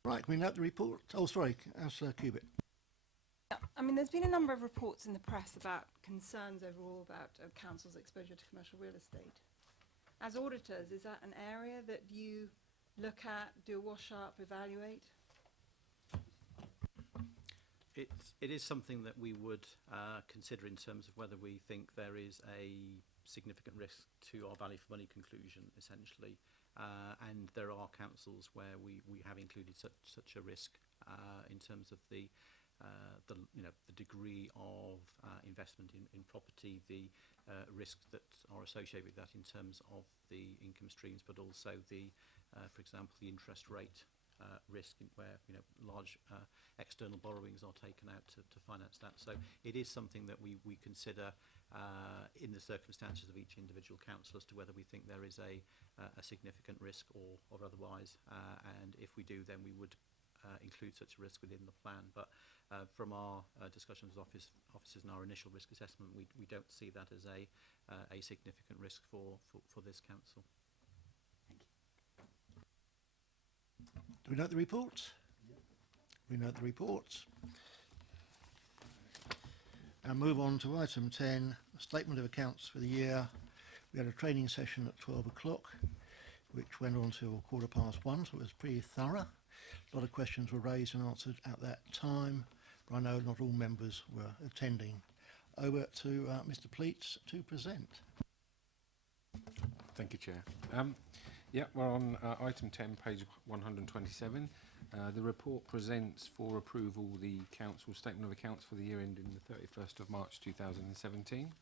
Right, can we note the report? Oh, sorry, Councillor Cubitt. Yeah, I mean, there's been a number of reports in the press about concerns overall about council's exposure to commercial real estate. As auditors, is that an area that you look at, do a wash-up, evaluate? It is something that we would consider in terms of whether we think there is a significant risk to our value for money conclusion, essentially. And there are councils where we have included such a risk in terms of the degree of investment in property, the risks that are associated with that in terms of the income streams, but also the, for example, the interest rate risk where large external borrowings are taken out to finance that. So it is something that we consider in the circumstances of each individual council as to whether we think there is a significant risk or otherwise, and if we do, then we would include such a risk within the plan. But from our discussions with officers and our initial risk assessment, we don't see that as a significant risk for this council. Do we note the report? We note the report. And move on to item 10, statement of accounts for the year. We had a training session at 12 o'clock, which went on till 1:15, so it was pretty thorough. A lot of questions were raised and answered at that time, but I know not all members were attending. Over to Mr. Pleats to present. Thank you, Chair. Yeah, we're on item 10, page 127. The report presents for approval the council statement of accounts for the year ending the 31st of March 2017.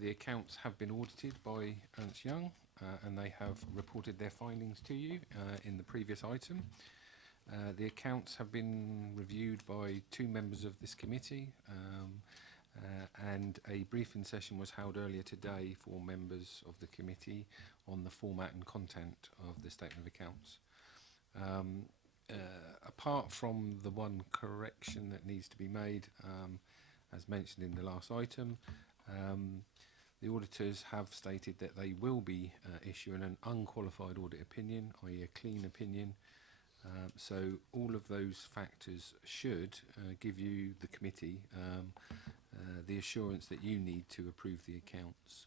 The accounts have been audited by Ernst Young and they have reported their findings to you in the previous item. The accounts have been reviewed by 2 members of this committee and a briefing session was held earlier today for members of the committee on the format and content of the statement of accounts. Apart from the one correction that needs to be made, as mentioned in the last item, the auditors have stated that they will be issuing an unqualified audit opinion, i.e. a clean opinion. So all of those factors should give you, the committee, the assurance that you need to approve the accounts.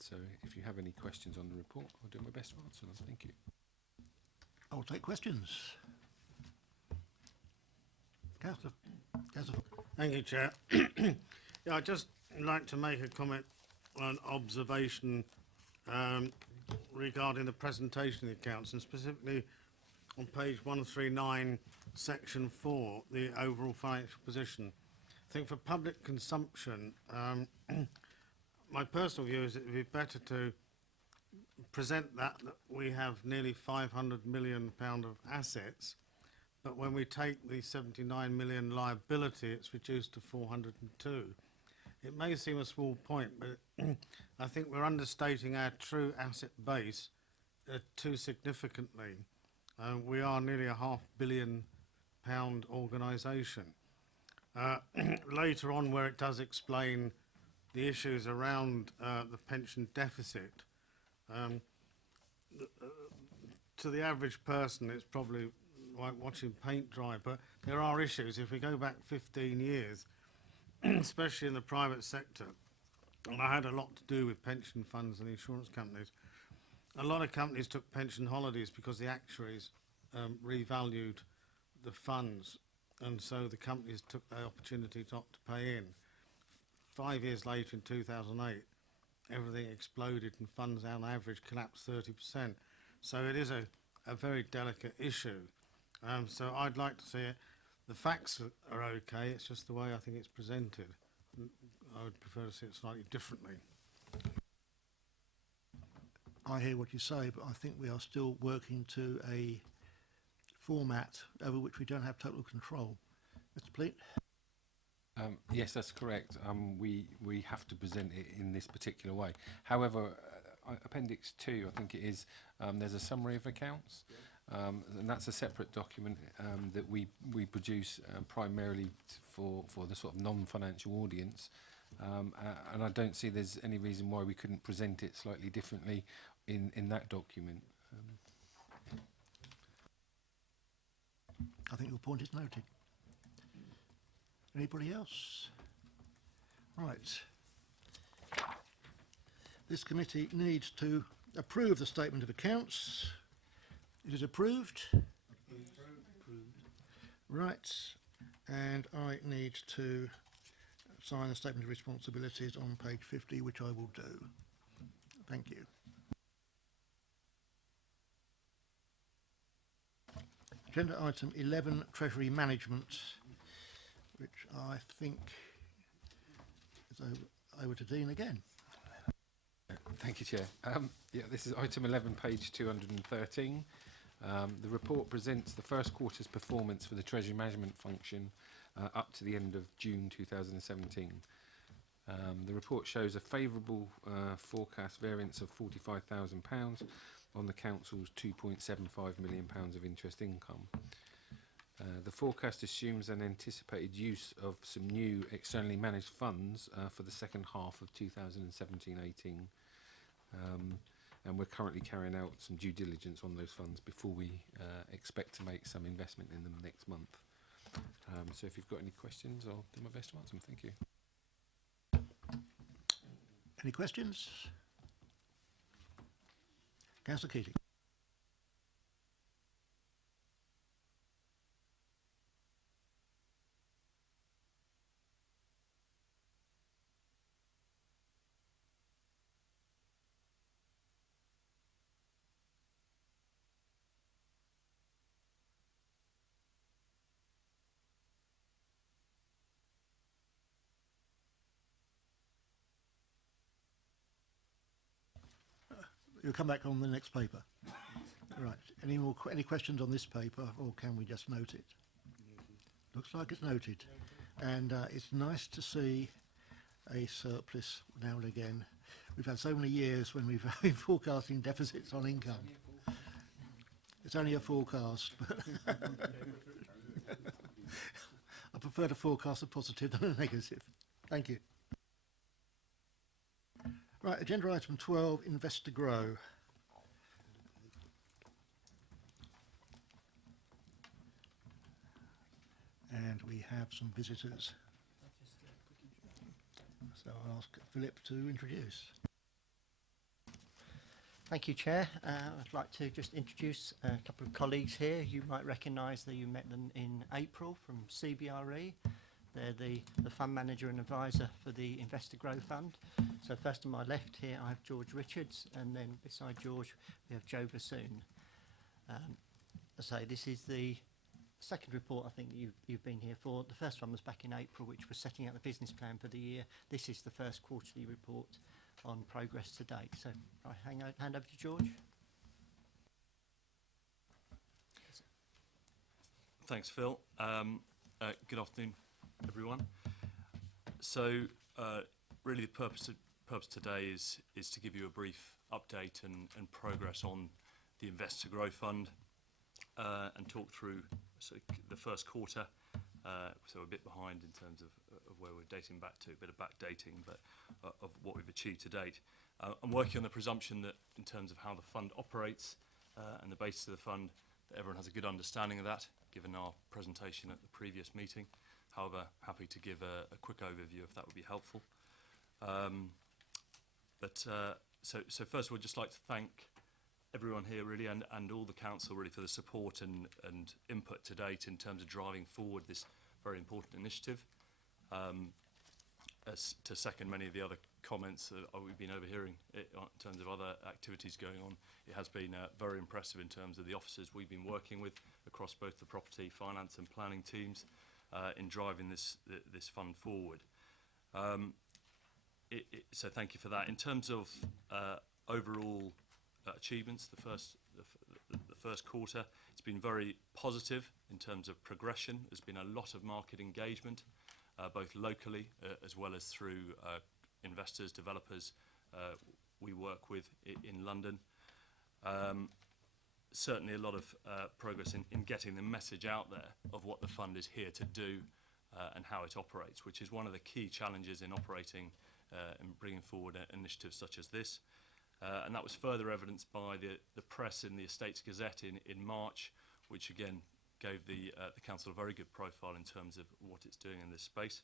So if you have any questions on the report, I'll do my best to answer them. Thank you. I'll take questions. Councillor. Thank you, Chair. Yeah, I'd just like to make a comment on observation regarding the presentation of the accounts, and specifically on page 139, section 4, the overall financial position. I think for public consumption, my personal view is it would be better to present that we have nearly £500 million of assets, but when we take the 79 million liability, it's reduced to 402. It may seem a small point, but I think we're understating our true asset base too significantly. We are nearly a £500 million organisation. Later on, where it does explain the issues around the pension deficit, to the average person, it's probably like watching paint dry, but there are issues. If we go back 15 years, especially in the private sector, and I had a lot to do with pension funds and insurance companies, a lot of companies took pension holidays because the actuaries revalued the funds, and so the companies took the opportunity not to pay in. 5 years later, in 2008, everything exploded and funds on average collapsed 30%. So it is a very delicate issue. So I'd like to see it. The facts are okay, it's just the way I think it's presented. I would prefer to see it slightly differently. I hear what you say, but I think we are still working to a format over which we don't have total control. Mr. Pleat? Yes, that's correct. We have to present it in this particular way. However, Appendix 2, I think it is, there's a summary of accounts, and that's a separate document that we produce primarily for the sort of non-financial audience. And I don't see there's any reason why we couldn't present it slightly differently in that document. I think your point is noted. Anybody else? Right. This committee needs to approve the statement of accounts. It is approved. Right. And I need to sign the statement of responsibilities on page 50, which I will do. Thank you. Agenda item 11, Treasury Management, which I think is over to Dean again. Thank you, Chair. Yeah, this is item 11, page 213. The report presents the first quarter's performance for the Treasury Management function up to the end of June 2017. The report shows a favourable forecast variance of £45,000 on the Council's £2.75 million of interest income. The forecast assumes an anticipated use of some new externally managed funds for the second half of 2017-18. And we're currently carrying out some due diligence on those funds before we expect to make some investment in them next month. So if you've got any questions, I'll do my best to answer them. Thank you. Any questions? Councillor Keating. You'll come back on the next paper. Right. Any questions on this paper, or can we just note it? Looks like it's noted. And it's nice to see a surplus now and again. We've had so many years when we've been forecasting deficits on income. It's only a forecast, but I prefer to forecast a positive than a negative. Thank you. Right, agenda item 12, Invest to Grow. And we have some visitors. So I'll ask Philip to introduce. Thank you, Chair. I'd like to just introduce a couple of colleagues here. You might recognise that you met them in April from CBRE. They're the fund manager and advisor for the Invest to Grow Fund. So first on my left here, I have George Richards, and then beside George, we have Joe Bassoon. As I say, this is the second report I think you've been here for. The first one was back in April, which was setting out the business plan for the year. This is the first quarterly report on progress to date. So I hand over to George. Thanks, Phil. Good afternoon, everyone. So really the purpose today is to give you a brief update and progress on the Invest to Grow Fund and talk through the first quarter. So we're a bit behind in terms of where we're dating back to, a bit of backdating, but of what we've achieved to date. I'm working on the presumption that in terms of how the fund operates and the basis of the fund, that everyone has a good understanding of that, given our presentation at the previous meeting. However, happy to give a quick overview if that would be helpful. So first of all, I'd just like to thank everyone here really and all the council really for the support and input to date in terms of driving forward this very important initiative. As to second many of the other comments that we've been overhearing in terms of other activities going on, it has been very impressive in terms of the officers we've been working with across both the property, finance and planning teams in driving this fund forward. So thank you for that. In terms of overall achievements. The first quarter, it's been very positive in terms of progression. There's been a lot of market engagement, both locally as well as through investors, developers we work with in London. Certainly a lot of progress in getting the message out there of what the fund is here to do and how it operates, which is one of the key challenges in operating and bringing forward initiatives such as this. And that was further evidenced by the press in the Estates Gazette in March, which again gave the council a very good profile in terms of what it's doing in this space.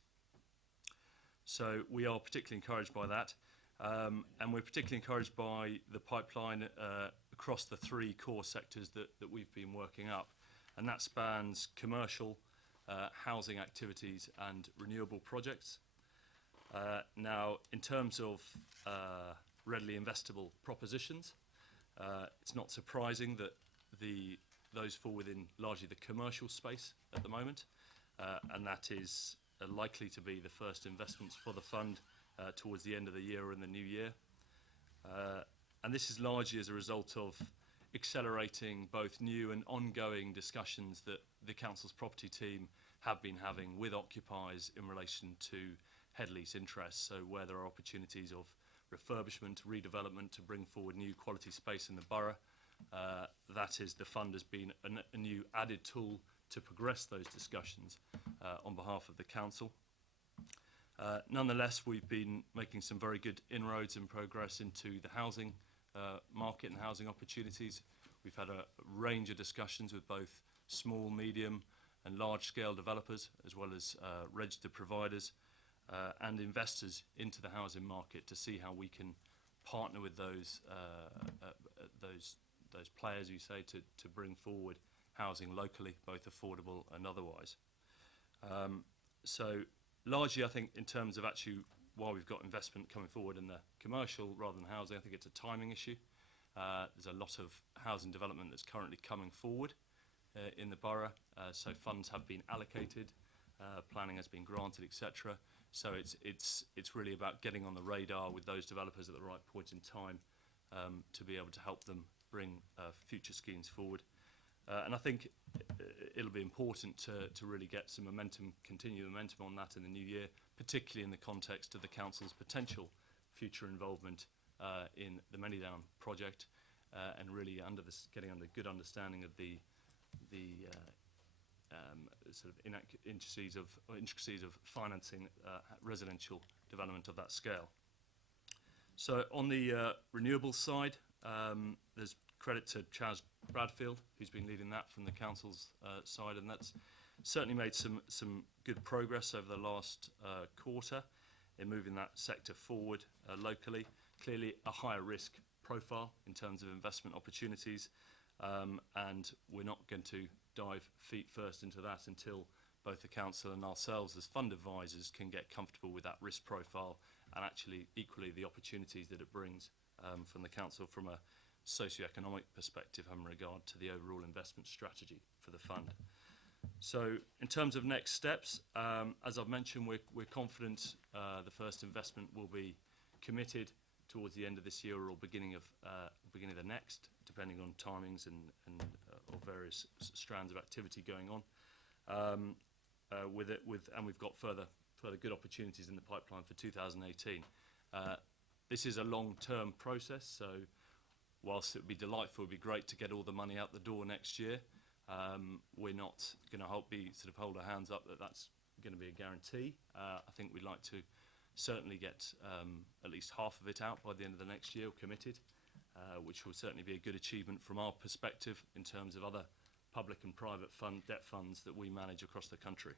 So we are particularly encouraged by that, and we're particularly encouraged by the pipeline across the three core sectors that we've been working up, and that spans commercial, housing activities and renewable projects. Now, in terms of readily investable propositions, it's not surprising that those fall within largely the commercial space at the moment, and that is likely to be the first investments for the fund towards the end of the year or in the new year. And this is largely as a result of accelerating both new and ongoing discussions that the council's property team have been having with occupiers in relation to head lease interests, so where there are opportunities of refurbishment, redevelopment to bring forward new quality space in the borough. That is, the fund has been a new added tool to progress those discussions on behalf of the council. Nonetheless, we've been making some very good inroads and progress into the housing market and housing opportunities. We've had a range of discussions with both small, medium and large-scale developers, as well as registered providers and investors into the housing market to see how we can partner with those players, you say, to bring forward housing locally, both affordable and otherwise. So largely, I think, in terms of actually why we've got investment coming forward in the commercial rather than housing, I think it's a timing issue. There's a lot of housing development that's currently coming forward in the borough, so funds have been allocated, planning has been granted, etc. So it's really about getting on the radar with those developers at the right point in time to be able to help them bring future schemes forward. And I think it'll be important to really get some momentum, continue momentum on that in the new year, particularly in the context of the council's potential future involvement in the Manydown project, and really getting under good understanding of the sort of intricacies of financing residential development of that scale. So on the renewables side, there's credit to Chaz Bradfield, who's been leading that from the council's side, and that's certainly made some good progress over the last quarter in moving that sector forward locally. Clearly a higher risk profile in terms of investment opportunities, and we're not going to dive feet first into that until both the council and ourselves as fund advisors can get comfortable with that risk profile and actually equally the opportunities that it brings from the council from a socio-economic perspective in regard to the overall investment strategy for the fund. So in terms of next steps, as I've mentioned, we're confident the first investment will be committed towards the end of this year or beginning of the next, depending on timings and or various strands of activity going on. And we've got further good opportunities in the pipeline for 2018. This is a long-term process, so whilst it would be delightful, it would be great to get all the money out the door next year, we're not going to hold our hands up that that's going to be a guarantee. I think we'd like to certainly get at least half of it out by the end of the next year, committed, which will certainly be a good achievement from our perspective in terms of other public and private debt funds that we manage across the country.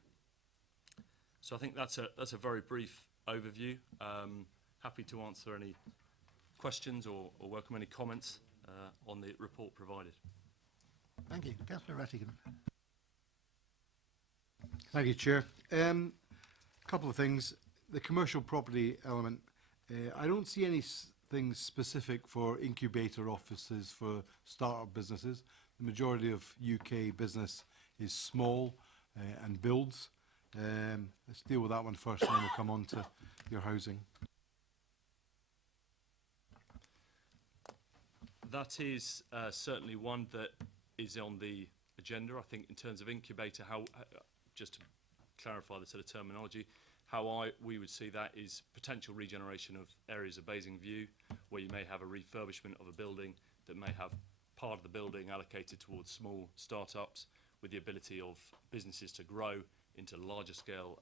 So I think that's a very brief overview. Happy to answer any questions or welcome any comments on the report provided. Thank you. Councillor Rattigan. Thank you, Chair. Couple of things. The commercial property element, I don't see anything specific for incubator offices for start-up businesses. The majority of UK business is small and builds. Let's deal with that one first, and then we'll come on to your housing. That is certainly one that is on the agenda. I think in terms of incubator, just to clarify the sort of terminology, we would see that is potential regeneration of areas of Basingview, where you may have a refurbishment of a building that may have part of the building allocated towards small startups with the ability of businesses to grow into larger scale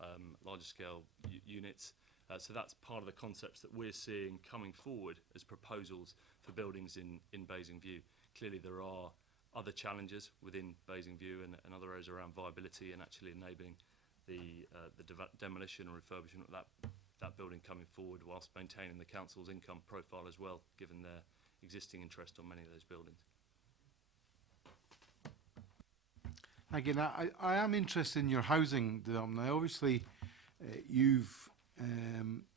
units. So that's part of the concepts that we're seeing coming forward as proposals for buildings in Basingview. Clearly there are other challenges within Basingview and other areas around viability and actually enabling the demolition and refurbishment of that building coming forward, whilst maintaining the council's income profile as well, given their existing interest on many of those buildings. Again, I am interested in your housing development. Now, obviously,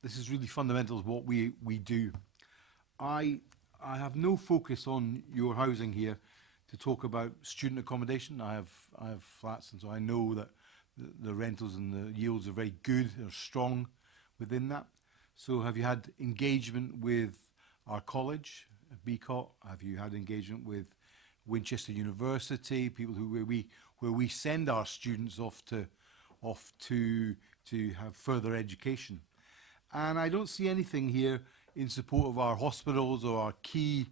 this is really fundamental to what we do. I have no focus on your housing here to talk about student accommodation. I have flats, and so I know that the rentals and the yields are very good, they're strong within that. So have you had engagement with our college, BCOT? Have you had engagement with Winchester University, people where we send our students off to have further education? And I don't see anything here in support of our hospitals or our key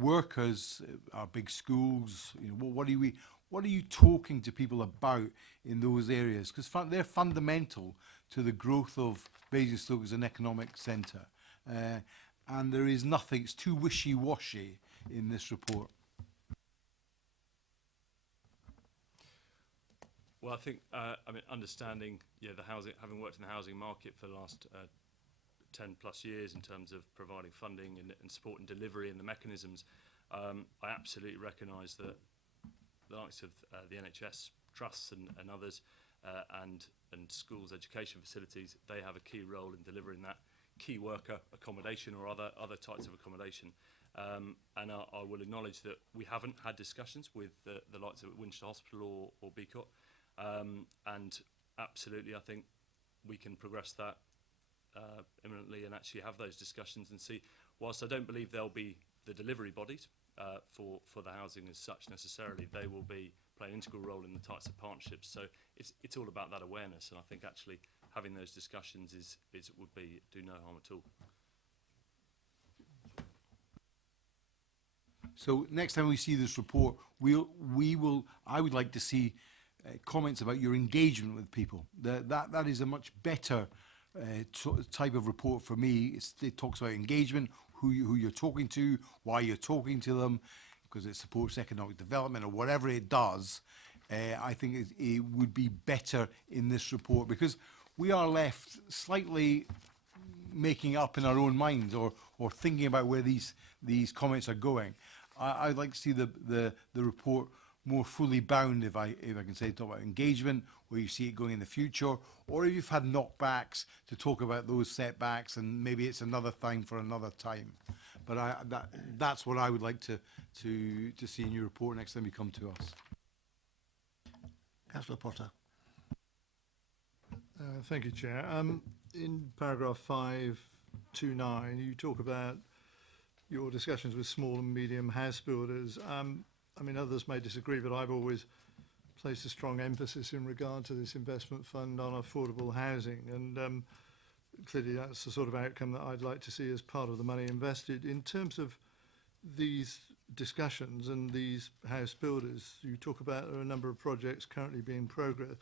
workers, our big schools. You know, what are you talking to people about in those areas? Because they're fundamental to the growth of Basingstoke as an economic centre. And there is nothing, it's too wishy-washy in this report. Well, I think, understanding, the housing, having worked in the housing market for the last 10 plus years in terms of providing funding and support and delivery and the mechanisms, I absolutely recognise that the likes of the NHS trusts and others and schools, education facilities, they have a key role in delivering that key worker accommodation or other types of accommodation. And I will acknowledge that we haven't had discussions with the likes of Winchester Hospital or BCOT. And absolutely, I think we can progress that imminently and actually have those discussions and see. Whilst I don't believe they'll be the delivery bodies for the housing as such necessarily, they will be play an integral role in the types of partnerships. So it's all about that awareness, and I think actually having those discussions would do no harm at all. So next time we see this report, I would like to see comments about your engagement with people. That is a much better type of report for me. It talks about engagement, who you're talking to, why you're talking to them, because it supports economic development or whatever it does. I think it would be better in this report, because we are left slightly making up in our own minds or thinking about where these comments are going. I'd like to see the report more fully bound, if I can say, talk about engagement, where you see it going in the future, or if you've had knockbacks, to talk about those setbacks, and maybe it's another thing for another time. But that's what I would like to see in your report next time you come to us. Councillor Potter. Thank you, Chair. In paragraph 529, you talk about your discussions with small and medium house builders. I mean, others may disagree, but I've always placed a strong emphasis in regard to this investment fund on affordable housing, and clearly that's the sort of outcome that I'd like to see as part of the money invested. In terms of these discussions and these house builders, you talk about there are a number of projects currently being progressed.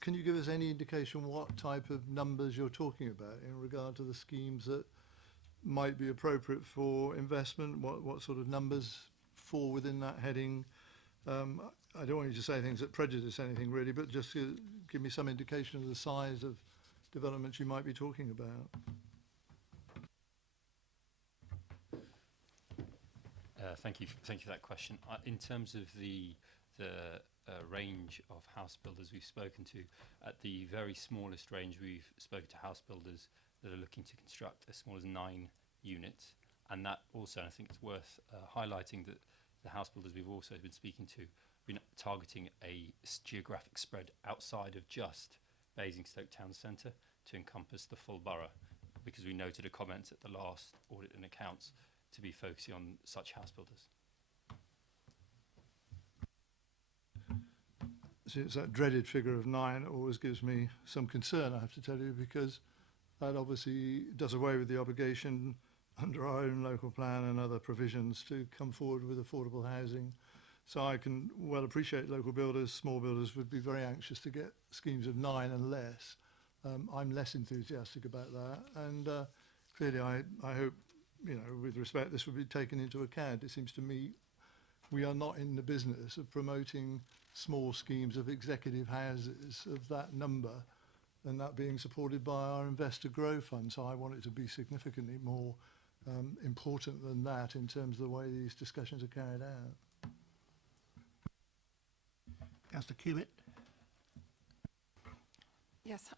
Can you give us any indication what type of numbers you're talking about in regard to the schemes that might be appropriate for investment? What sort of numbers fall within that heading? I don't want you to say things that prejudice anything really, but just give me some indication of the size of developments you might be talking about. Thank you for that question. In terms of the range of house builders we've spoken to, at the very smallest range, we've spoken to house builders that are looking to construct as small as 9 units. And that also, I think it's worth highlighting that the house builders we've also been speaking to, we're targeting a geographic spread outside of just Basingstoke Town Centre to encompass the full borough, because we noted a comment at the last audit and accounts to be focusing on such house builders. See, it's that dreaded figure of 9 that always gives me some concern, I have to tell you, because that obviously does away with the obligation under our own local plan and other provisions to come forward with affordable housing. So I can well appreciate local builders, small builders would be very anxious to get schemes of 9 and less. I'm less enthusiastic about that, and clearly I hope, you know, with respect, this would be taken into account. It seems to me we are not in the business of promoting small schemes of executive houses of that number, and that being supported by our investor growth fund. So I want it to be significantly more important than that in terms of the way these discussions are carried out. Councillor Cubitt. Yes,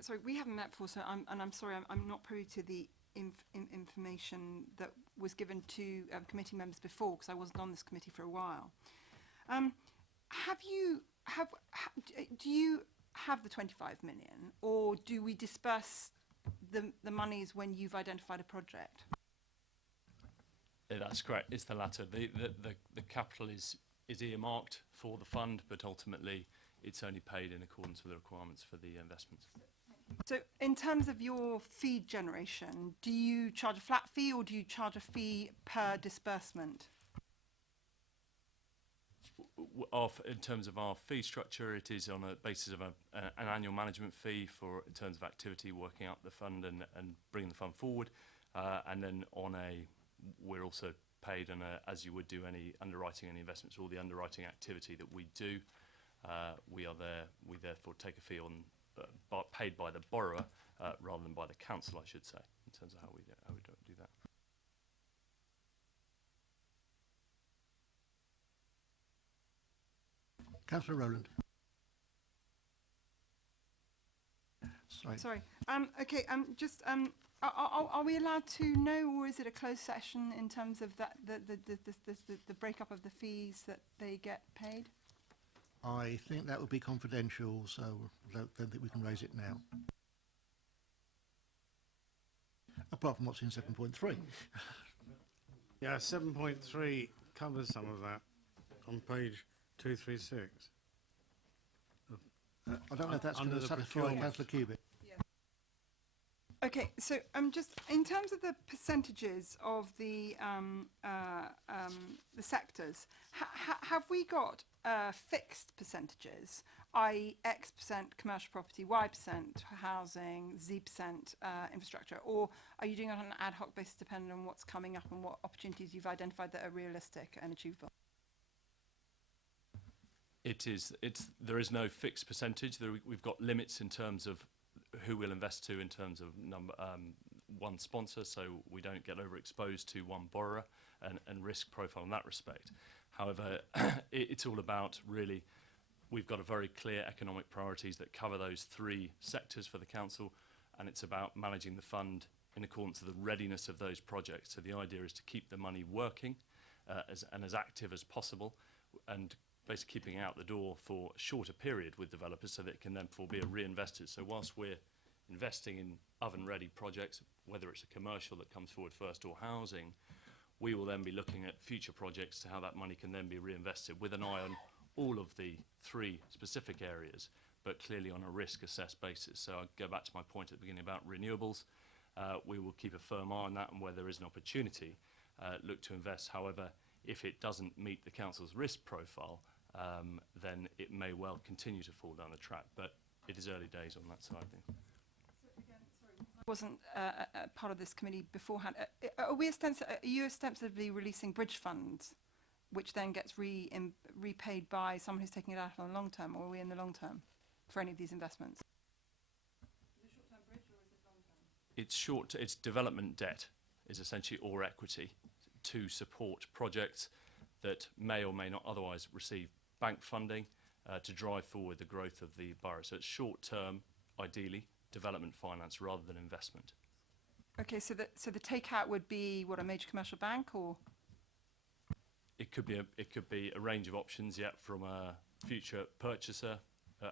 sorry, we haven't met before, so I'm sorry, I'm not privy to the information that was given to committee members before, because I wasn't on this committee for a while. Do you have the 25 million, or do we disperse the monies when you've identified a project? Yeah, that's correct. It's the latter. The capital is earmarked for the fund, but ultimately it's only paid in accordance with the requirements for the investments. So in terms of your fee generation, do you charge a flat fee or do you charge a fee per disbursement? In terms of our fee structure, it is on a basis of an annual management fee for in terms of activity, working out the fund and bringing the fund forward, and then we're also paid on as you would do any underwriting, any investments, all the underwriting activity that we do. We therefore take a fee on paid by the borrower rather than by the council, I should say, in terms of how we do that. Councillor Rowland. Sorry. Okay. Are we allowed to know, or is it a closed session in terms of that the breakup of the fees that they get paid? I think that would be confidential, so I don't think we can raise it now. Apart from what's in 7.3. Yeah, 7.3 covers some of that on page 236. I don't know if that's going to satisfy Councillor Cubitt. Okay, so just in terms of the percentages of the sectors, have we got fixed percentages, i.e. X% commercial property, Y% housing, Z% infrastructure, or are you doing it on an ad hoc basis depending on what's coming up and what opportunities you've identified that are realistic and achievable? There is no fixed percentage. We've got limits in terms of who we'll invest to in terms of one sponsor, so we don't get overexposed to one borrower and risk profile in that respect. However, it's all about really, we've got a very clear economic priorities that cover those 3 sectors for the council, and it's about managing the fund in accordance with the readiness of those projects. So the idea is to keep the money working and as active as possible, and basically keeping out the door for a shorter period with developers so that it can then be reinvested. So whilst we're investing in oven-ready projects, whether it's a commercial that comes forward first or housing, we will then be looking at future projects to how that money can then be reinvested with an eye on all of the 3 specific areas, but clearly on a risk-assessed basis. So I'll go back to my point at the beginning about renewables. We will keep a firm eye on that, and where there is an opportunity, look to invest. However, if it doesn't meet the council's risk profile, then it may well continue to fall down the track, but it is early days on that side of things. I wasn't part of this committee beforehand. Are you ostensibly releasing bridge funds, which then gets repaid by someone who's taking it out on the long term, or are we in the long term for any of these investments? Is it short-term bridge or is it long-term? It's development debt is essentially, or equity, to support projects that may or may not otherwise receive bank funding to drive forward the growth of the borough. So it's short-term, ideally, development finance rather than investment. Okay, so the takeout would be what, a major commercial bank, or? It could be a range of options, yeah, from a future purchaser,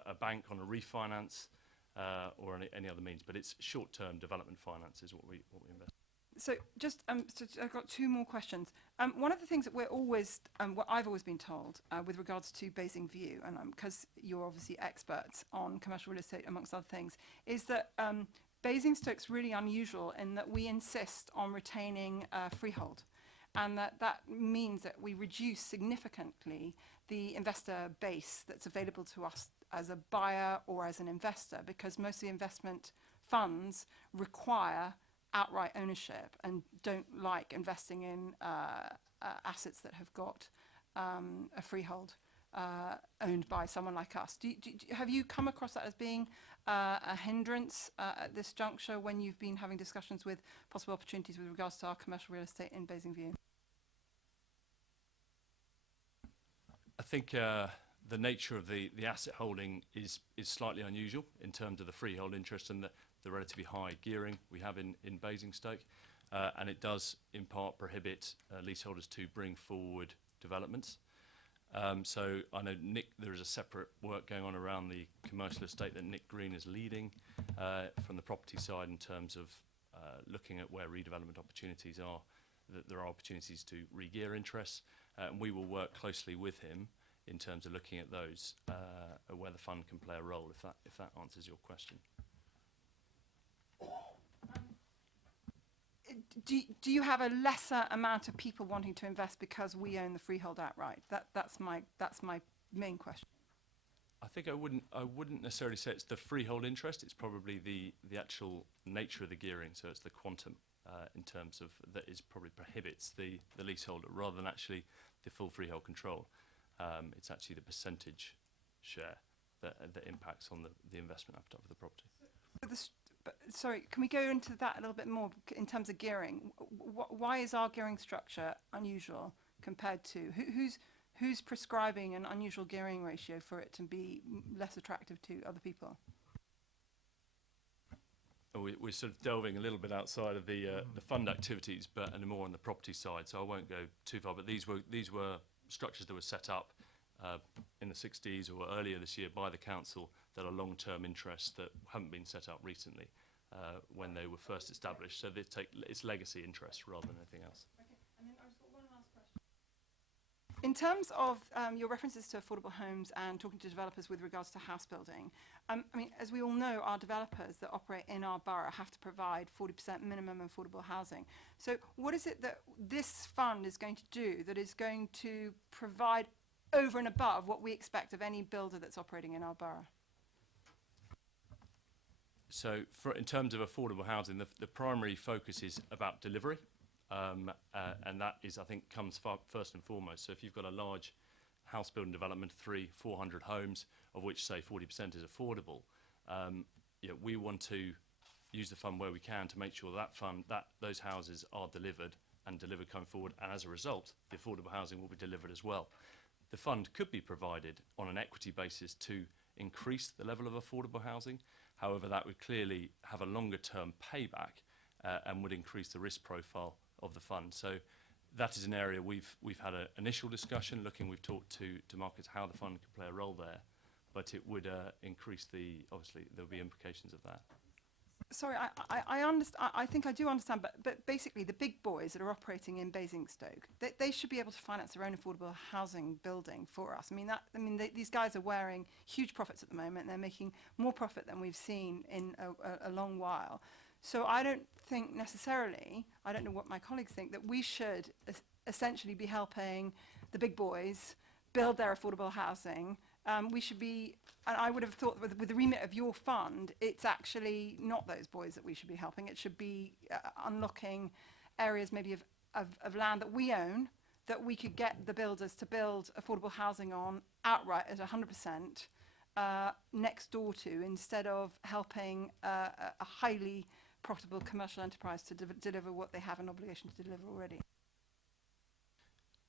a bank on a refinance, or any other means. But it's short-term development finance is what we invest. So just, so I've got two more questions. One of the things that we're always, what I've always been told with regards to Basing View, and because you're obviously experts on commercial real estate amongst other things, is that Basingstoke's really unusual in that we insist on retaining freehold, and that means that we reduce significantly the investor base that's available to us as a buyer or as an investor, because most of the investment funds require outright ownership and don't like investing in assets that have got a freehold owned by someone like us. Have you come across that as being a hindrance at this juncture when you've been having discussions with possible opportunities with regards to our commercial real estate in Basing View? I think the nature of the asset holding is slightly unusual in terms of the freehold interest and the relatively high gearing we have in Basingstoke, and it does in part prohibit leaseholders to bring forward developments. So I know there is a separate work going on around the commercial estate that Nick Green is leading from the property side in terms of looking at where redevelopment opportunities are, that there are opportunities to re-gear interests, and we will work closely with him in terms of looking at those where the fund can play a role, if that answers your question. Do you have a lesser amount of people wanting to invest because we own the freehold outright? That's my main question. I think I wouldn't necessarily say it's the freehold interest. It's probably the actual nature of the gearing. So it's the quantum in terms of that is probably prohibits the leaseholder rather than actually the full freehold control. It's actually the percentage share that impacts on the investment appetite of the property. But sorry, can we go into that a little bit more in terms of gearing? Why is our gearing structure unusual compared to who's prescribing an unusual gearing ratio for it to be less attractive to other people? We're sort of delving a little bit outside of the fund activities, and more on the property side. So I won't go too far. But these were structures that were set up in the 60s or earlier this year by the council that are long-term interests that haven't been set up recently when they were first established. So it's legacy interest rather than anything else. Okay, and then I've just got one last question. In terms of your references to affordable homes and talking to developers with regards to house building, I mean, as we all know, our developers that operate in our borough have to provide 40% minimum affordable housing. So what is it that this fund is going to do that is going to provide over and above what we expect of any builder that's operating in our borough? So in terms of affordable housing, the primary focus is about delivery, and that is, I think, comes first and foremost. So if you've got a large house building development, 300-400 homes, of which, say, 40% is affordable, we want to use the fund where we can to make sure that those houses are delivered and delivered going forward, and as a result, the affordable housing will be delivered as well. The fund could be provided on an equity basis to increase the level of affordable housing. However, that would clearly have a longer term payback and would increase the risk profile of the fund. So that is an area we've had an initial discussion looking. We've talked to markets how the fund could play a role there, but it would increase obviously there'll be implications of that. Sorry, I understand. I think I do understand, but basically the big boys that are operating in Basingstoke, they should be able to finance their own affordable housing building for us. These guys are wearing huge profits at the moment. They're making more profit than we've seen in a long while. So I don't think necessarily, I don't know what my colleagues think, that we should essentially be helping the big boys build their affordable housing. We should be, and I would have thought with the remit of your fund, it's actually not those boys that we should be helping. It should be unlocking areas maybe of land that we own that we could get the builders to build affordable housing on outright at 100% next door to, instead of helping a highly profitable commercial enterprise to deliver what they have an obligation to deliver already.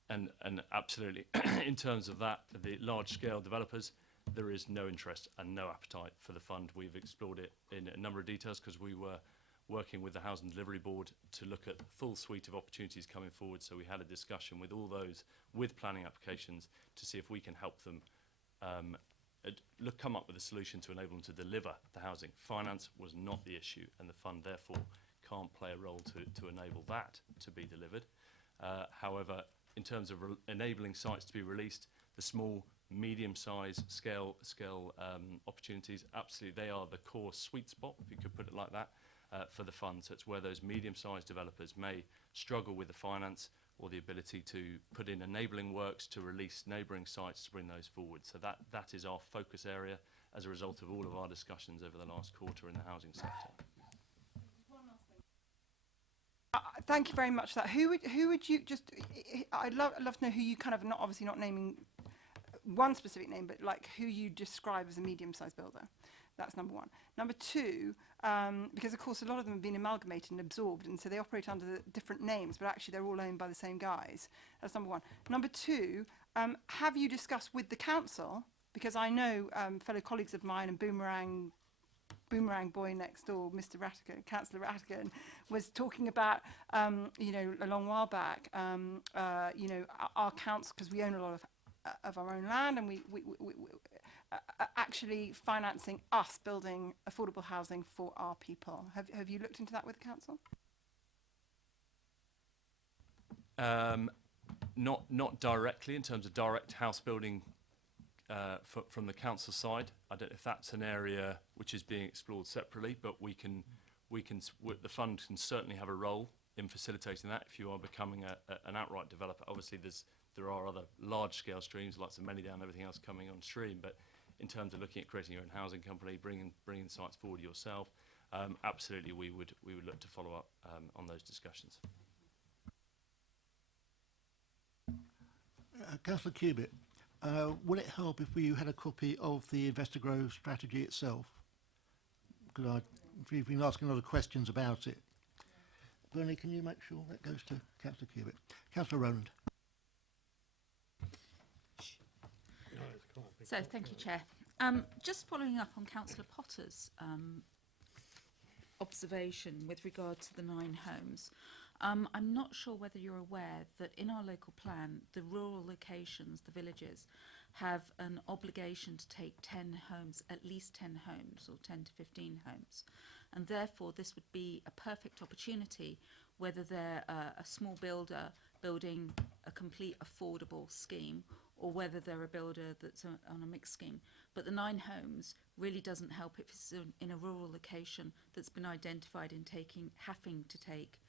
And absolutely, in terms of that, the large-scale developers, there is no interest and no appetite for the fund. We've explored it in a number of details because we were working with the Housing Delivery Board to look at the full suite of opportunities coming forward. So we had a discussion with all those with planning applications to see if we can help them come up with a solution to enable them to deliver the housing. Finance was not the issue, and the fund therefore can't play a role to enable that to be delivered. However, in terms of enabling sites to be released, the small, medium-sized scale opportunities, absolutely, they are the core sweet spot, if you could put it like that, for the fund. So it's where those medium-sized developers may struggle with the finance or the ability to put in enabling works to release neighbouring sites to bring those forward. So that is our focus area as a result of all of our discussions over the last quarter in the housing sector. Thank you very much for that. Who would you just? I'd love to know who you kind of obviously not naming one specific name, but like who you describe as a medium-sized builder. That's number one. Number two, because of course a lot of them have been amalgamated and absorbed, and so they operate under different names, but actually they're all owned by the same guys. That's number one. Number two, have you discussed with the council? Because I know fellow colleagues of mine and Boomerang boy next door, Mr. Rattigan, Councillor Rattigan, was talking about, you know, a long while back, you know, our council, because we own a lot of our own land, and we actually financing us building affordable housing for our people. Have you looked into that with the council? Not directly in terms of direct house building from the council side. I don't know if that's an area which is being explored separately, but the fund can certainly have a role in facilitating that if you are becoming an outright developer. Obviously there are other large scale streams, lots of money down, everything else coming on stream, but in terms of looking at creating your own housing company, bringing sites forward yourself, absolutely we would look to follow up on those discussions. Councillor Cubitt, would it help if we had a copy of the InvestorGrove strategy itself? Because we've been asking a lot of questions about it. Bernie, can you make sure that goes to Councillor Cubitt? Councillor Rowland. So, thank you, Chair. Just following up on Councillor Potter's observation with regard to the 9 homes, I'm not sure whether you're aware that in our local plan, the rural locations, the villages, have an obligation to take 10 homes, at least 10 homes, or 10 to 15 homes. And therefore, this would be a perfect opportunity, whether they're a small builder building a complete affordable scheme, or whether they're a builder that's on a mixed scheme. But the 9 homes really doesn't help if it's in a rural location that's been identified in having to take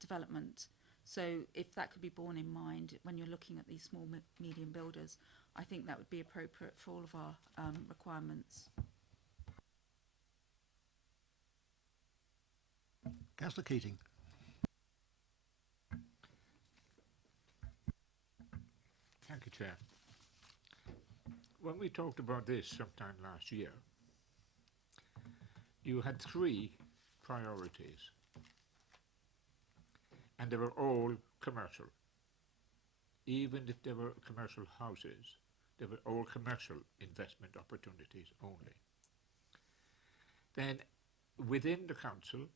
development. So if that could be borne in mind when you're looking at these small medium builders, I think that would be appropriate for all of our requirements. Councillor Keating. Thank you, Chair. When we talked about this sometime last year, you had 3 priorities, and they were all commercial. Even if they were commercial houses, they were all commercial investment opportunities only. Then, within the council,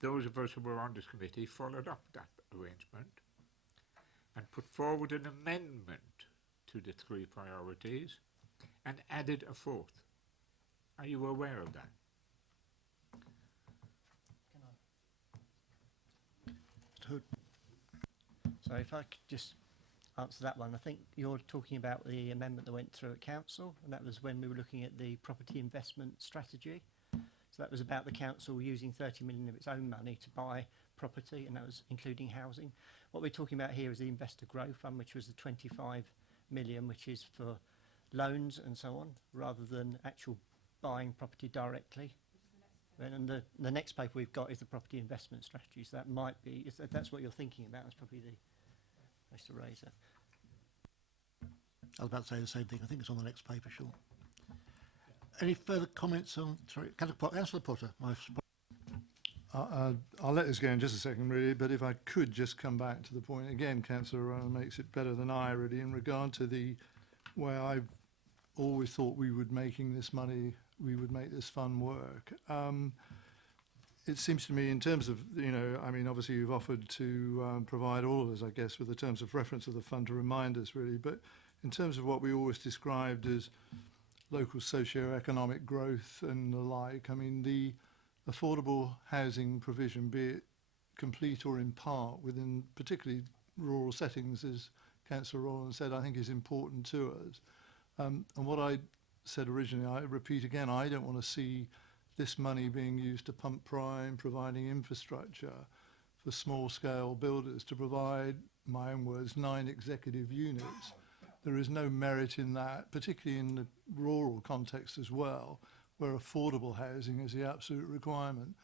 those of us who were on this committee followed up that arrangement and put forward an amendment to the 3 priorities and added a 4th. Are you aware of that? So if I could just answer that one. I think you're talking about the amendment that went through at council, and that was when we were looking at the property investment strategy. So that was about the council using 30 million of its own money to buy property, and that was including housing. What we're talking about here is the InvestorGrove Fund, which was the 25 million, which is for loans and so on, rather than actual buying property directly. And the next paper we've got is the property investment strategy. So that might be, if that's what you're thinking about, that's probably the place to raise it. I was about to say the same thing. I think it's on the next paper, sure. Any further comments on, sorry, Councillor Potter? I'll let this go in just a second, really, but if I could just come back to the point again, Councillor Rowan makes it better than I, really, in regard to the way I've always thought we would making this money, we would make this fund work. It seems to me, in terms of, you know, I mean, obviously you've offered to provide all of us, I guess, with the terms of reference of the fund to remind us, really, but in terms of what we always described as local socio-economic growth and the like, I mean, the affordable housing provision, be it complete or in part, within particularly rural settings, as Councillor Rowland said, I think is important to us. And what I said originally, I repeat again, I don't want to see this money being used to pump prime, providing infrastructure for small-scale builders to provide, my own words, 9 executive units. There is no merit in that, particularly in the rural context as well, where affordable housing is the absolute requirement.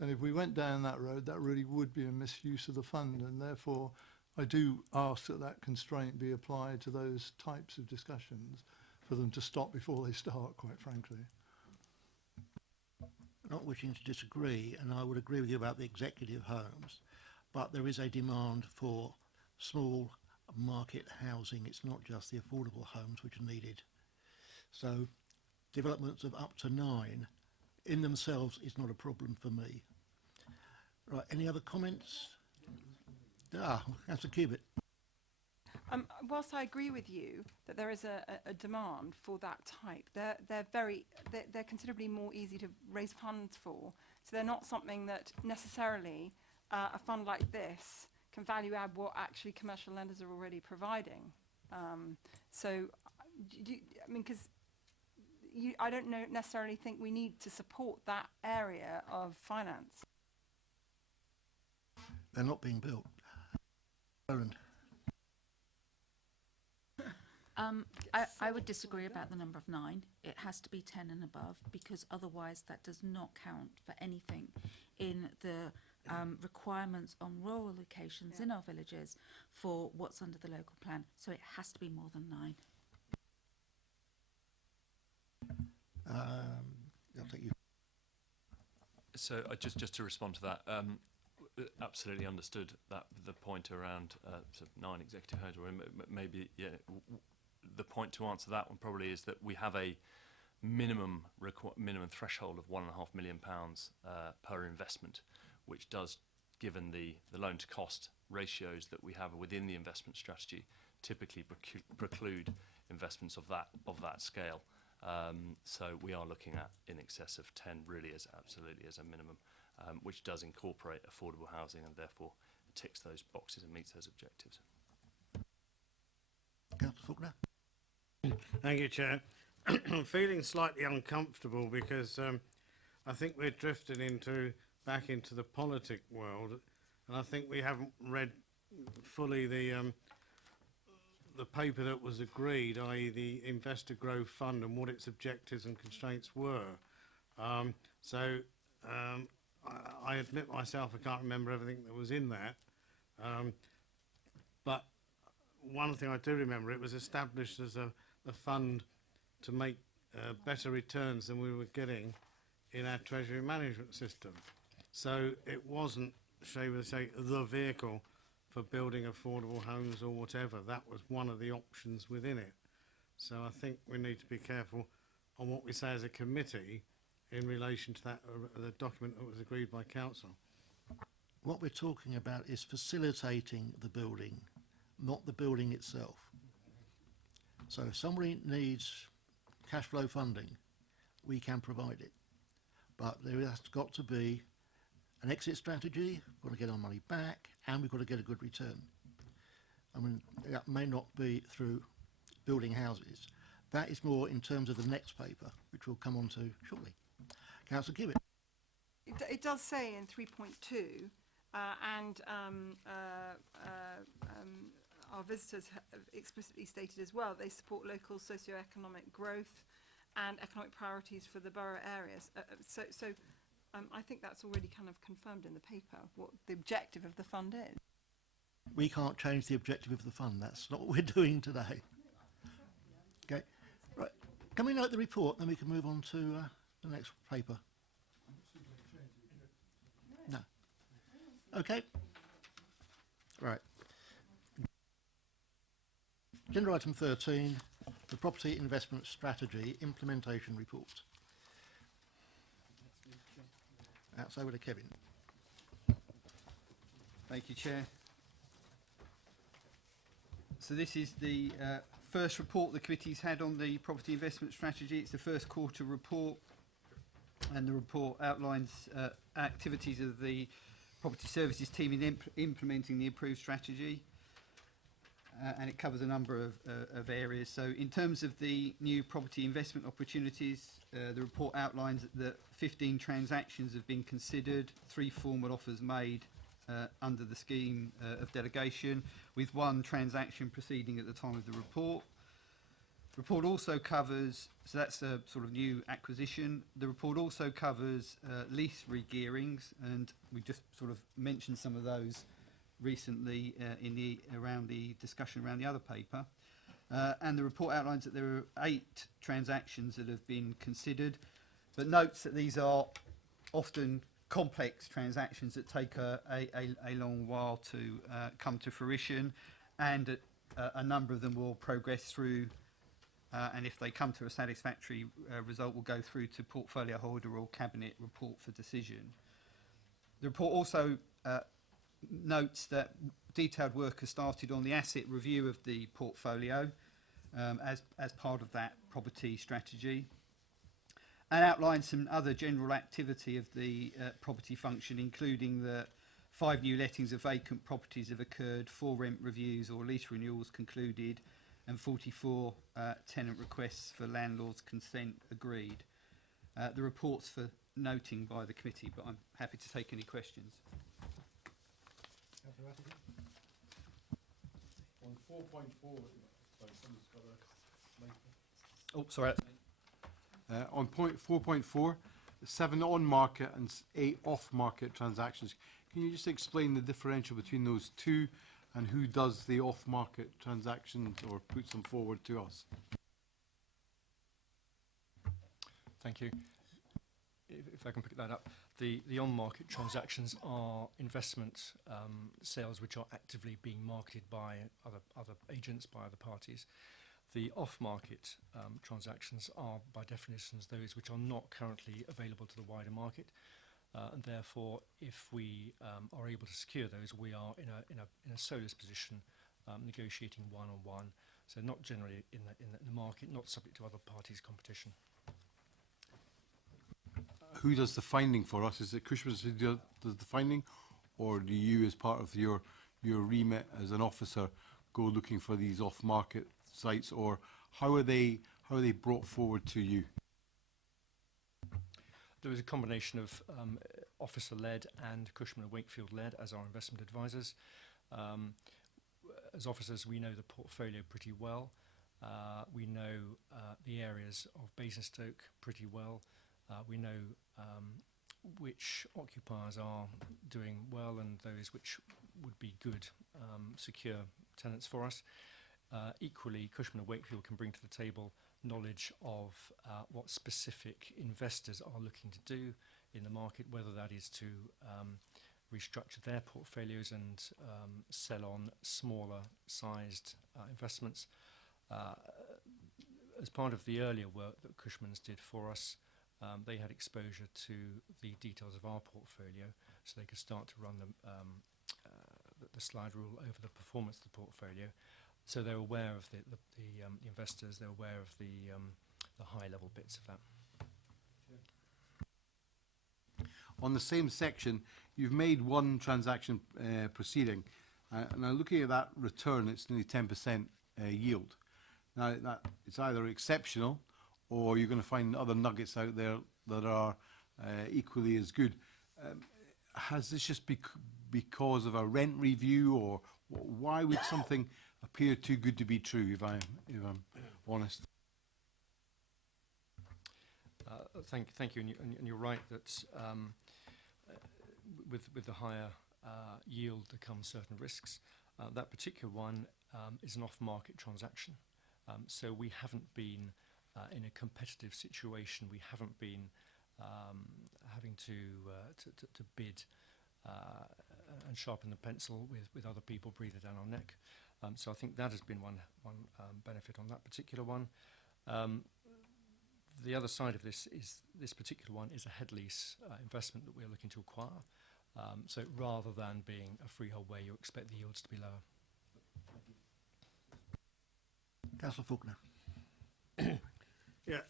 And if we went down that road, that really would be a misuse of the fund, and therefore I do ask that that constraint be applied to those types of discussions for them to stop before they start, quite frankly. Not wishing to disagree, and I would agree with you about the executive homes, but there is a demand for small market housing. It's not just the affordable homes which are needed. So developments of up to 9 in themselves is not a problem for me. Right, any other comments? That's a Cubitt. Whilst I agree with you that there is a demand for that type, they're considerably more easy to raise funds for. So they're not something that necessarily a fund like this can value add what actually commercial lenders are already providing. Because I don't necessarily think we need to support that area of finance. They're not being built. Roland. I would disagree about the number of 9. It has to be 10 and above, because otherwise that does not count for anything in the requirements on rural locations in our villages for what's under the local plan. So it has to be more than 9. I'll take you. So just to respond to that, absolutely understood that the point around sort of 9 executive homes, or maybe the point to answer that one probably is that we have a minimum threshold of £1.5 million per investment, which does, given the loan to cost ratios that we have within the investment strategy, typically preclude investments of that scale. So we are looking at in excess of 10 really as absolutely as a minimum, which does incorporate affordable housing and therefore ticks those boxes and meets those objectives. Councillor Faulkner. Thank you, Chair. I'm feeling slightly uncomfortable because I think we're drifting back into the politic world, and I think we haven't read fully the paper that was agreed, i.e. the Investor Growth Fund, and what its objectives and constraints were. I admit myself I can't remember everything that was in that, but one thing I do remember, it was established as a fund to make better returns than we were getting in our treasury management system. So it wasn't, shall we say, the vehicle for building affordable homes or whatever. That was one of the options within it. So I think we need to be careful on what we say as a committee in relation to that, the document that was agreed by council. What we're talking about is facilitating the building, not the building itself. So if somebody needs cash flow funding, we can provide it. But there has got to be an exit strategy, we've got to get our money back, and we've got to get a good return. I mean, that may not be through building houses. That is more in terms of the next paper, which we'll come on to shortly. Councillor Cubitt. It does say in 3.2, and our visitors have explicitly stated as well, they support local socio-economic growth and economic priorities for the borough areas. I think that's already kind of confirmed in the paper, what the objective of the fund is. We can't change the objective of the fund. That's not what we're doing today. Okay, right. Can we note the report, then we can move on to the next paper? No. Okay. Right. Agenda item 13, the Property Investment Strategy Implementation Report. That's over to Kevin. Thank you, Chair. So this is the first report the committee's had on the property investment strategy. It's the first quarter report. and the report outlines activities of the property services team in implementing the improved strategy. And it covers a number of areas. So in terms of the new property investment opportunities, the report outlines that 15 transactions have been considered, 3 formal offers made under the scheme of delegation, with 1 transaction proceeding at the time of the report. The report also covers, so that's a sort of new acquisition. The report also covers lease regearings, and we just sort of mentioned some of those recently around the discussion around the other paper. And the report outlines that there are 8 transactions that have been considered, but notes that these are often complex transactions that take a long while to come to fruition, and a number of them will progress through, and if they come to a satisfactory result, will go through to portfolio holder or cabinet report for decision. The report also notes that detailed work has started on the asset review of the portfolio as part of that property strategy, and outlines some other general activity of the property function, including that 5 new lettings of vacant properties have occurred, 4 rent reviews or lease renewals concluded, and 44 tenant requests for landlord's consent agreed. The report's for noting by the committee, but I'm happy to take any questions. On 4.4, sorry, someone's got a mic. Oh, sorry. On point 4.4, 7 on-market and 8 off-market transactions. Can you just explain the differential between those 2 and who does the off-market transactions or puts them forward to us? Thank you. If I can pick that up. The on-market transactions are investment sales which are actively being marketed by other agents, by other parties. The off-market transactions are, by definition, those which are not currently available to the wider market. And therefore, if we are able to secure those, we are in a solus position, negotiating one-on-one. So not generally in the market, not subject to other parties' competition. Who does the finding for us? Is it Cushman's who does the finding, or do you, as part of your remit as an officer, go looking for these off-market sites, or how are they brought forward to you? There is a combination of officer-led and Cushman & Wakefield-led as our investment advisors. As officers, we know the portfolio pretty well. We know the areas of Basingstoke pretty well. We know which occupiers are doing well and those which would be good, secure tenants for us. Equally, Cushman & Wakefield can bring to the table knowledge of what specific investors are looking to do in the market, whether that is to restructure their portfolios and sell on smaller sized investments. As part of the earlier work that Cushman's did for us, they had exposure to the details of our portfolio, so they could start to run the slide rule over the performance of the portfolio. So they're aware of the investors, they're aware of the high-level bits of that. On the same section, you've made 1 transaction proceeding. Now, looking at that return, it's nearly 10% yield. Now, it's either exceptional, or you're going to find other nuggets out there that are equally as good. Has this just because of a rent review, or why would something appear too good to be true, if I'm honest? Thank you, and you're right that with the higher yield there come certain risks. That particular one is an off-market transaction, so we haven't been in a competitive situation. We haven't been having to bid and sharpen the pencil with other people breathing down our neck. So I think that has been one benefit on that particular one. The other side of this is this particular one is a head lease investment that we're looking to acquire. So rather than being a freehold where you expect the yields to be lower. Councillor Faulkner. Yeah,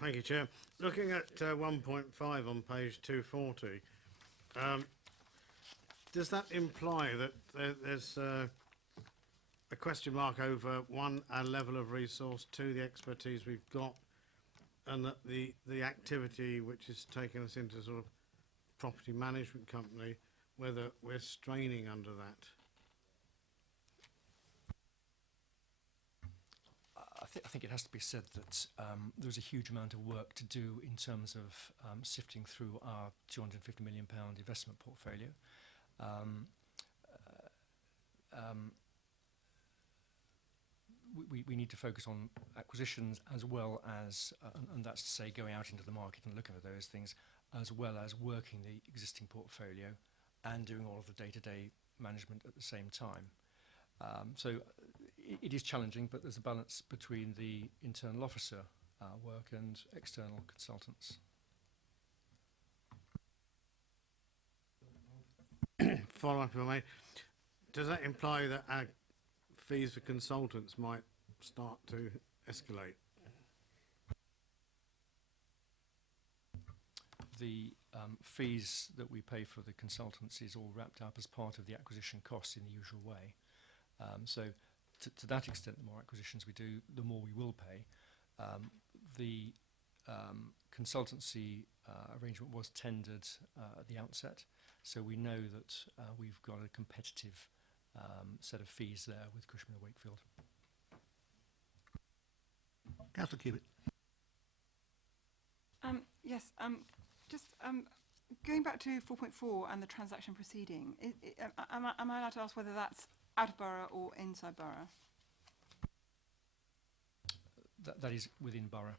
Thank you, Chair. Looking at 1.5 on page 240, does that imply that there's a question mark over, one, our level of resource, two, the expertise we've got, and that the activity which has taken us into sort of property management company, whether we're straining under that? I think it has to be said that there's a huge amount of work to do in terms of sifting through our £250 million investment portfolio. We need to focus on acquisitions as well as, and that's to say going out into the market and looking at those things, as well as working the existing portfolio and doing all of the day-to-day management at the same time. So it is challenging, but there's a balance between the internal officer work and external consultants. Follow up, if I may. Does that imply that our fees for consultants might start to escalate? The fees that we pay for the consultants is all wrapped up as part of the acquisition costs in the usual way. So to that extent, the more acquisitions we do, the more we will pay. The consultancy arrangement was tendered at the outset, so we know that we've got a competitive set of fees there with Cushman & Wakefield. Councillor Cubitt. Yes, just going back to 4.4 and the transaction proceeding, am I allowed to ask whether that's out of borough or inside borough? That is within borough.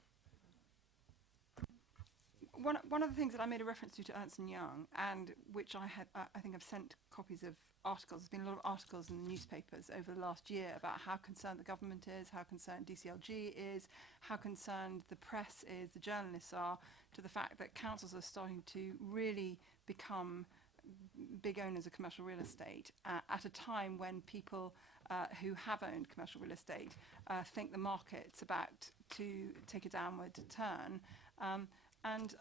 One of the things that I made a reference to Ernst & Young, and which I think I've sent copies of articles, there's been a lot of articles in the newspapers over the last year about how concerned the government is, how concerned DCLG is, how concerned the press is, the journalists are, to the fact that councils are starting to really become big owners of commercial real estate at a time when people who have owned commercial real estate think the market's about to take a downward turn. And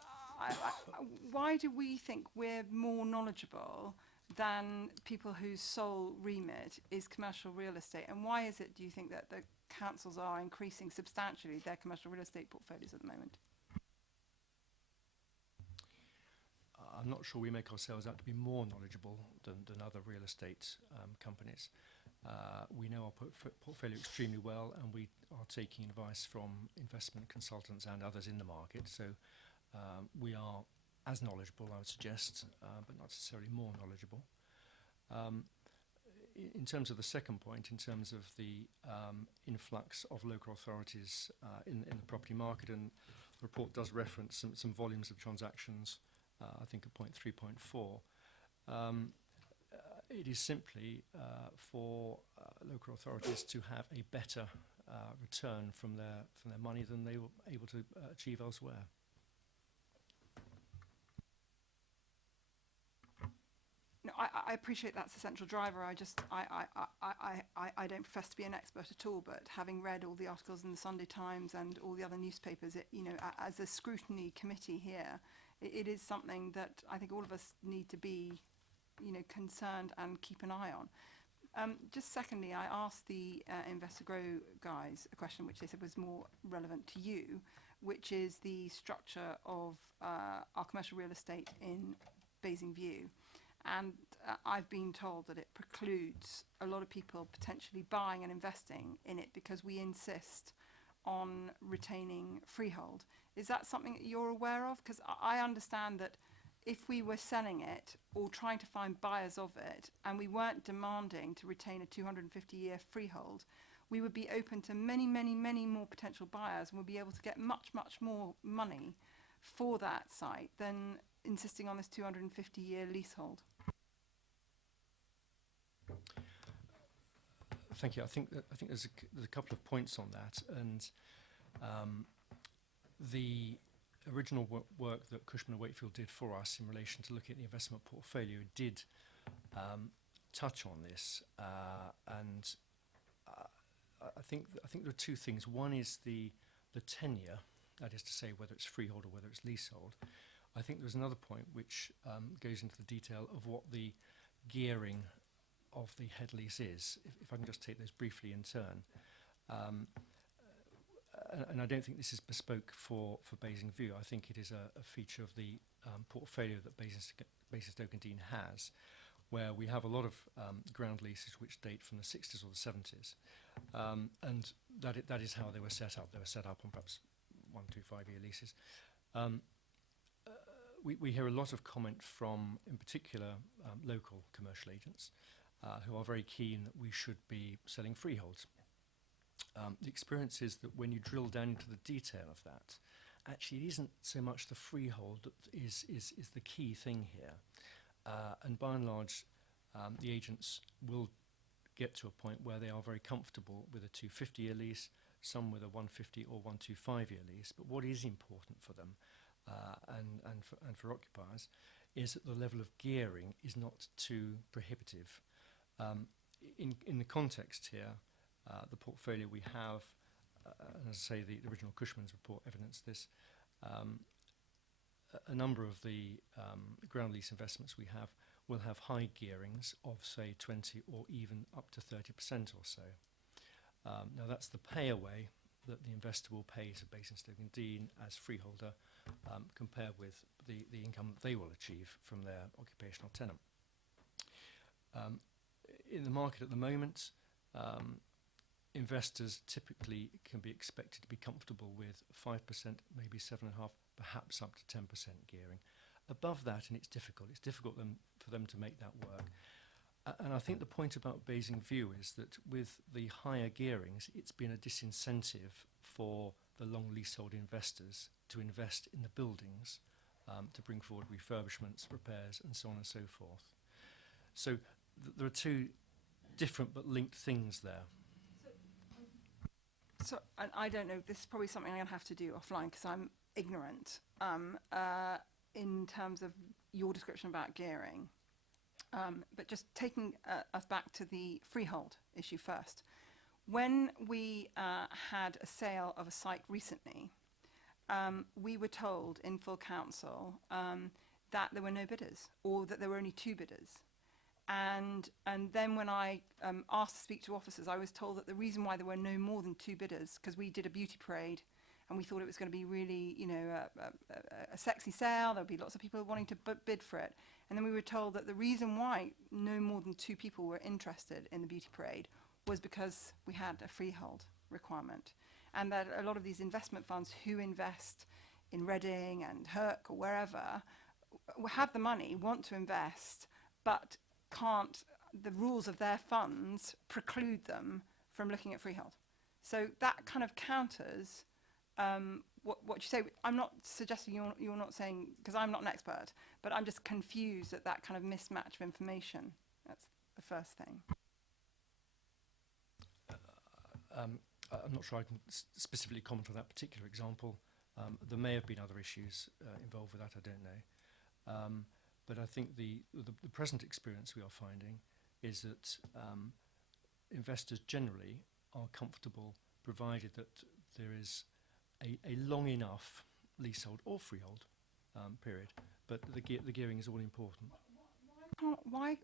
why do we think we're more knowledgeable than people whose sole remit is commercial real estate? And why is it, do you think, that the councils are increasing substantially their commercial real estate portfolios at the moment? I'm not sure we make ourselves out to be more knowledgeable than other real estate companies. We know our portfolio extremely well, and we are taking advice from investment consultants and others in the market. So we are as knowledgeable, I would suggest, but not necessarily more knowledgeable. In terms of the second point, in terms of the influx of local authorities in the property market, and the report does reference some volumes of transactions, I think at point 3.4. It is simply for local authorities to have a better return from their money than they were able to achieve elsewhere. No, I appreciate that's the central driver. I don't profess to be an expert at all, but having read all the articles in the Sunday Times and all the other newspapers, as a scrutiny committee here, it is something that I think all of us need to be, concerned and keep an eye on. Just secondly, I asked the Investor Grow guys a question which they said was more relevant to you, which is the structure of our commercial real estate in Basingview. And I've been told that it precludes a lot of people potentially buying and investing in it because we insist on retaining freehold. Is that something that you're aware of? Because I understand that if we were selling it or trying to find buyers of it and we weren't demanding to retain a 250-year freehold, we would be open to many, many, many more potential buyers and would be able to get much, much more money for that site than insisting on this 250-year leasehold. Thank you. I think there's a couple of points on that, and the original work that Cushman & Wakefield did for us in relation to looking at the investment portfolio did touch on this, and I think there are two things. One is the tenure that is to say whether it's freehold or whether it's leasehold. I think there's another point which goes into the detail of what the gearing of the head lease is, if I can just take those briefly in turn. And I don't think this is bespoke for Basingview. I think it is a feature of the portfolio that Basingstoke has, where we have a lot of ground leases which date from the 60s or the 70s. And that is how they were set up. They were set up on perhaps 1, 2, 5-year leases. We hear a lot of comment from, in particular, local commercial agents who are very keen that we should be selling freeholds. The experience is that when you drill down into the detail of that, actually it isn't so much the freehold that is the key thing here. And by and large, the agents will get to a point where they are very comfortable with a 250-year lease, some with a 150 or 125-year lease. But what is important for them and for occupiers is that the level of gearing is not too prohibitive. In the context here, the portfolio we have, and as I say, the original Cushman's report evidenced this, a number of the ground lease investments we have will have high gearings of, say, 20 or even up to 30% or so. Now, that's the pay away that the investor will pay to Basingstoke as freeholder, compared with the income they will achieve from their occupational tenant. In the market at the moment, investors typically can be expected to be comfortable with 5%, maybe 7.5%, perhaps up to 10% gearing. Above that, and it's difficult for them to make that work. And I think the point about Basingview is that with the higher gearings, it's been a disincentive for the long leasehold investors to invest in the buildings, to bring forward refurbishments, repairs, and so on and so forth. So there are two different but linked things there. So I don't know, this is probably something I'm going to have to do offline because I'm ignorant in terms of your description about gearing. But just taking us back to the freehold issue first. When we had a sale of a site recently, we were told in full council that there were no bidders, or that there were only 2 bidders. And then when I asked to speak to officers, I was told that the reason why there were no more than 2 bidders, because we did a beauty parade and we thought it was going to be really, you know, a sexy sale. There would be lots of people wanting to bid for it. And then we were told that the reason why no more than 2 people were interested in the beauty parade was because we had a freehold requirement. And that a lot of these investment funds who invest in Reading and Herc or wherever have the money, want to invest, but can't, the rules of their funds preclude them from looking at freehold. So that kind of counters what you say. I'm not suggesting you're not saying, because I'm not an expert, but I'm just confused at that kind of mismatch of information. That's the first thing. I'm not sure I can specifically comment on that particular example. There may have been other issues involved with that, I don't know. But I think the present experience we are finding is that investors generally are comfortable provided that there is a long enough leasehold or freehold period, but the gearing is all important. Why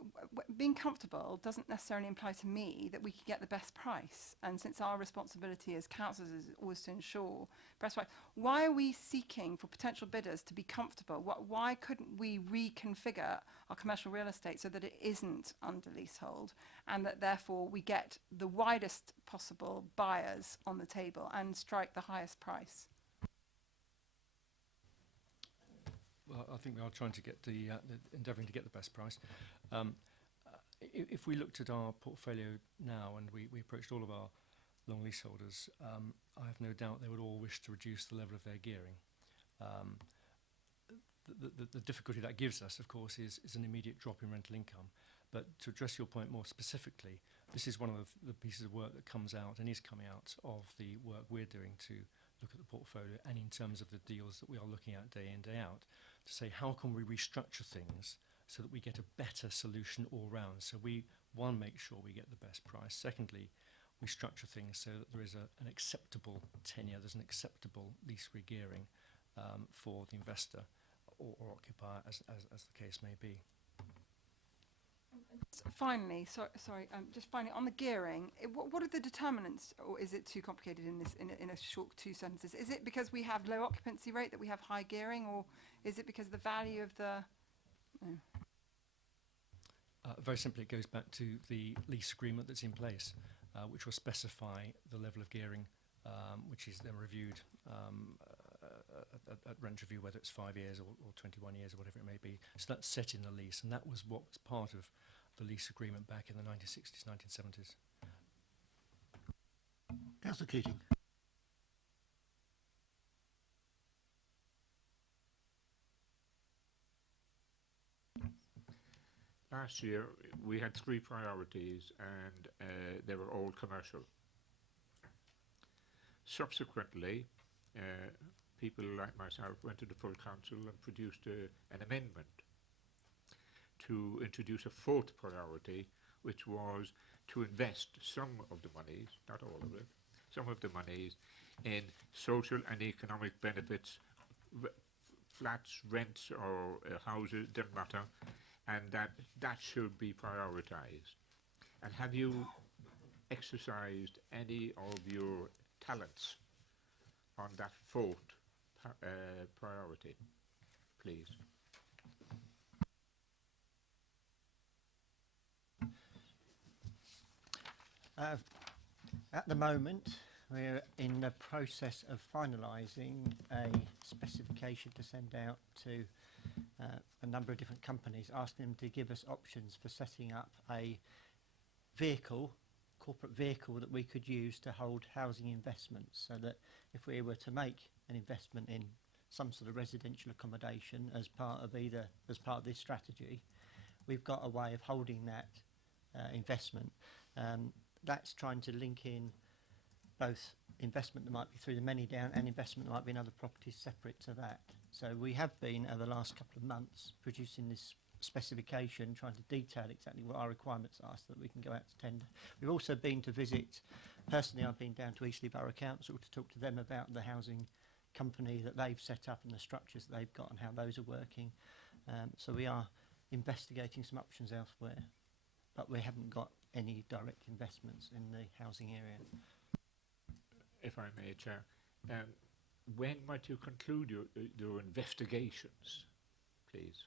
being comfortable doesn't necessarily imply to me that we can get the best price, and since our responsibility as councillors is always to ensure best price, why are we seeking for potential bidders to be comfortable? Why couldn't we reconfigure our commercial real estate so that it isn't under leasehold, and that therefore we get the widest possible buyers on the table and strike the highest price? Well, I think we are trying to get endeavouring to get the best price. If we looked at our portfolio now and we approached all of our long leaseholders, I have no doubt they would all wish to reduce the level of their gearing. The difficulty that gives us, of course, is an immediate drop in rental income. But to address your point more specifically, this is one of the pieces of work that comes out and is coming out of the work we're doing to look at the portfolio, and in terms of the deals that we are looking at day in, day out, to say how can we restructure things so that we get a better solution all round. So we, one, make sure we get the best price. Secondly, we structure things so that there is an acceptable tenure, there's an acceptable lease regearing for the investor or occupier, as the case may be. Finally, just finally on the gearing, what are the determinants, or is it too complicated in this in a short 2 sentences? Is it because we have low occupancy rate that we have high gearing, or is it because the value of the? Very simply, it goes back to the lease agreement that's in place, which will specify the level of gearing, which is then reviewed at rent review, whether it's 5 years or 21 years or whatever it may be. So that's set in the lease, and that was what was part of the lease agreement back in the 1960s, 1970s. Councillor Keating. Last year we had 3 priorities, and they were all commercial. Subsequently, people like myself went to the full council and produced an amendment to introduce a 4th priority, which was to invest some of the monies, not all of it, some of the monies in social and economic benefits, flats, rents or houses, doesn't matter, and that should be prioritised. And have you exercised any of your talents on that 4th priority, please? At the moment, we're in the process of finalising a specification to send out to a number of different companies, asking them to give us options for setting up a vehicle, corporate vehicle, that we could use to hold housing investments, so that if we were to make an investment in some sort of residential accommodation as part of this strategy, we've got a way of holding that investment. That's trying to link in both investment that might be through the money down and investment that might be in other properties separate to that. So we have been, over the last couple of months, producing this specification, trying to detail exactly what our requirements are so that we can go out to tender. We've also been to visit, personally I've been down to Eastleigh Borough Council to talk to them about the housing company that they've set up and the structures that they've got and how those are working. So we are investigating some options elsewhere, but we haven't got any direct investments in the housing area. If I may, Chair, when might you conclude your investigations, please?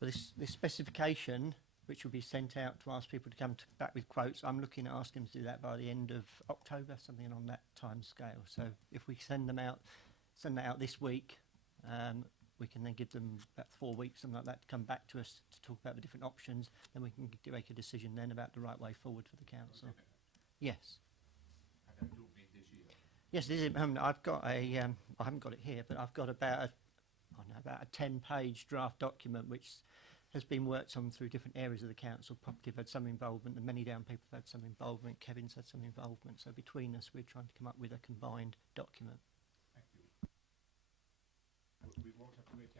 Well, this specification, which will be sent out to ask people to come back with quotes, I'm looking at asking them to do that by the end of October, something on that time scale. So if we send that out this week, we can then give them about 4 weeks, something like that, to come back to us to talk about the different options. Then we can make a decision then about the right way forward for the council. Yes. And I do mean this year. Yes, this is, I've got I haven't got it here, but I've got about a 10-page draft document which has been worked on through different areas of the council. Property have had some involvement, the many down people have had some involvement, Kevin's had some involvement. So between us, we're trying to come up with a combined document. Thank you. We won't have to wait.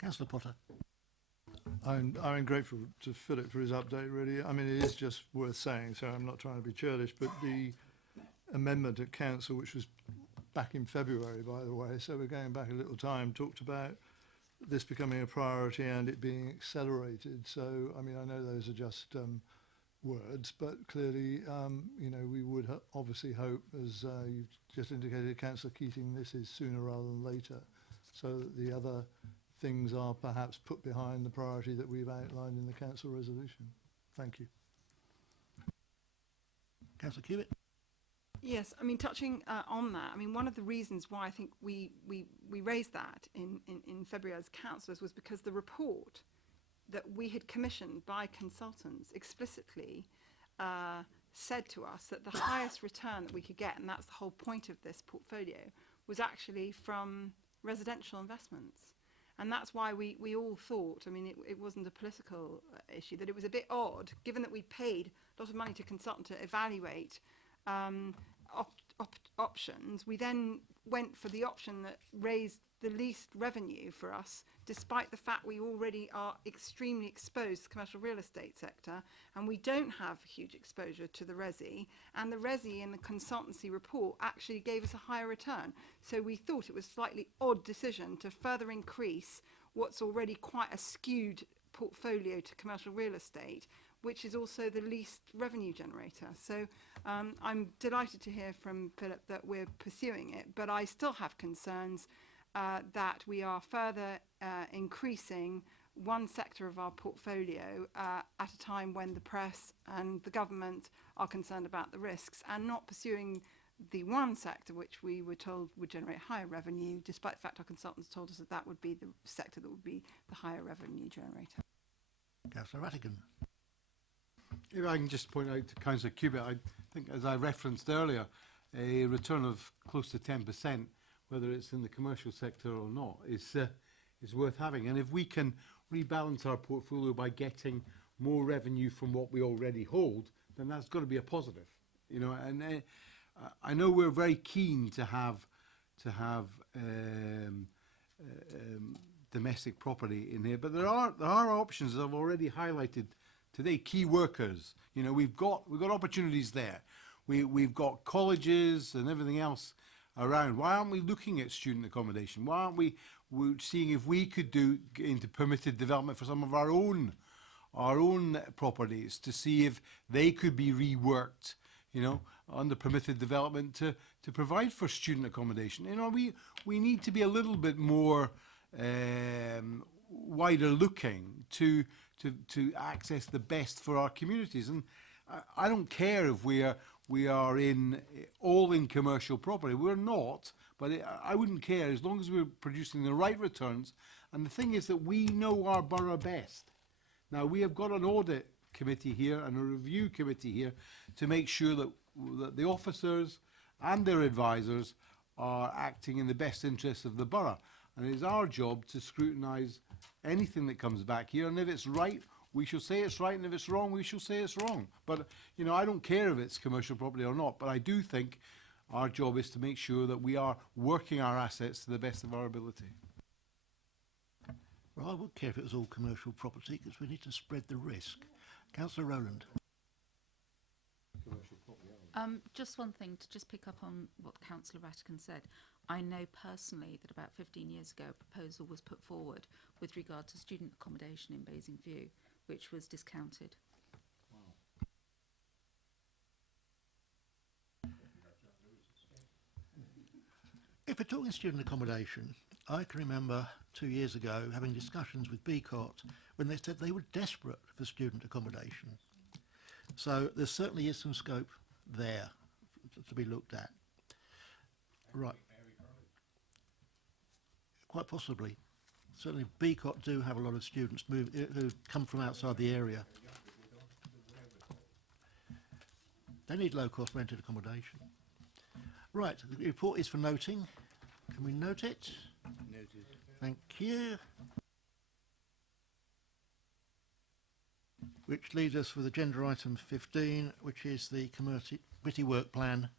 Councillor Potter. I'm grateful to Philip for his update, really. I mean, it is just worth saying, so I'm not trying to be churlish, but the amendment at council, which was back in February, by the way, so we're going back a little time, talked about this becoming a priority and it being accelerated. So, I mean, I know those are just words, but clearly, you know, we would obviously hope, as you've just indicated, Councillor Keating, this is sooner rather than later, so that the other things are perhaps put behind the priority that we've outlined in the council resolution. Thank you. Councillor Hewitt. Yes, I mean, touching on that, I mean, one of the reasons why I think we raised that in February as councillors was because the report that we had commissioned by consultants explicitly said to us that the highest return that we could get, and that's the whole point of this portfolio, was actually from residential investments. And that's why we all thought, I mean, it wasn't a political issue, that it was a bit odd, given that we paid a lot of money to consultant to evaluate options. We then went for the option that raised the least revenue for us, despite the fact we already are extremely exposed to the commercial real estate sector, and we don't have huge exposure to the resi, and the resi in the consultancy report actually gave us a higher return. So we thought it was a slightly odd decision to further increase what's already quite a skewed portfolio to commercial real estate, which is also the least revenue generator. So I'm delighted to hear from Philip that we're pursuing it, but I still have concerns that we are further increasing one sector of our portfolio at a time when the press and the government are concerned about the risks, and not pursuing the one sector which we were told would generate higher revenue, despite the fact our consultants told us that that would be the sector that would be the higher revenue generator. Councillor Rattigan. If I can just point out to Councillor Cubitt, I think, as I referenced earlier, a return of close to 10%, whether it's in the commercial sector or not, is worth having. And if we can rebalance our portfolio by getting more revenue from what we already hold, then that's got to be a positive, you know. And I know we're very keen to have domestic property in here, but there are options, as I've already highlighted today. Key workers, you know, we've got opportunities there. We've got colleges and everything else around. Why aren't we looking at student accommodation? Why aren't we seeing if we could do into permitted development for some of our own properties, to see if they could be reworked, you know, under permitted development to provide for student accommodation. You know, we need to be a little bit more wider looking to access the best for our communities. And I don't care if we are all in commercial property. We're not, but I wouldn't care as long as we're producing the right returns. And the thing is that we know our borough best. Now, we have got an audit committee here and a review committee here to make sure that the officers and their advisors are acting in the best interests of the borough. And it is our job to scrutinise anything that comes back here, and if it's right, we shall say it's right, and if it's wrong, we shall say it's wrong. But, you know, I don't care if it's commercial property or not, but I do think our job is to make sure that we are working our assets to the best of our ability. Well, I would care if it was all commercial property, because we need to spread the risk. Councillor Rowland. Just one thing to just pick up on what Councillor Rattigan said. I know personally that about 15 years ago a proposal was put forward with regard to student accommodation in Basingview, which was discounted. If we're talking student accommodation, I can remember 2 years ago having discussions with BCOT when they said they were desperate for student accommodation. So there certainly is some scope there to be looked at. Right. Quite possibly. Certainly BCOT do have a lot of students who come from outside the area. They need low-cost rented accommodation. Right, the report is for noting. Can we note it? Noted. Thank you. Which leads us with agenda item 15, which is the committee work plan.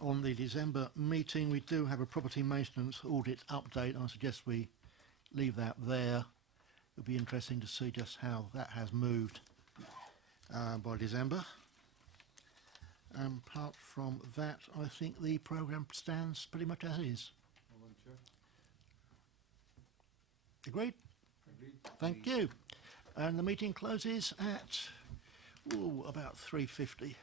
On the December meeting, we do have a property maintenance audit update. I suggest we leave that there. It'll be interesting to see just how that has moved by December. Apart from that, I think the programme stands pretty much as is. Agreed? Agreed. Thank you. And the meeting closes at about 3:50.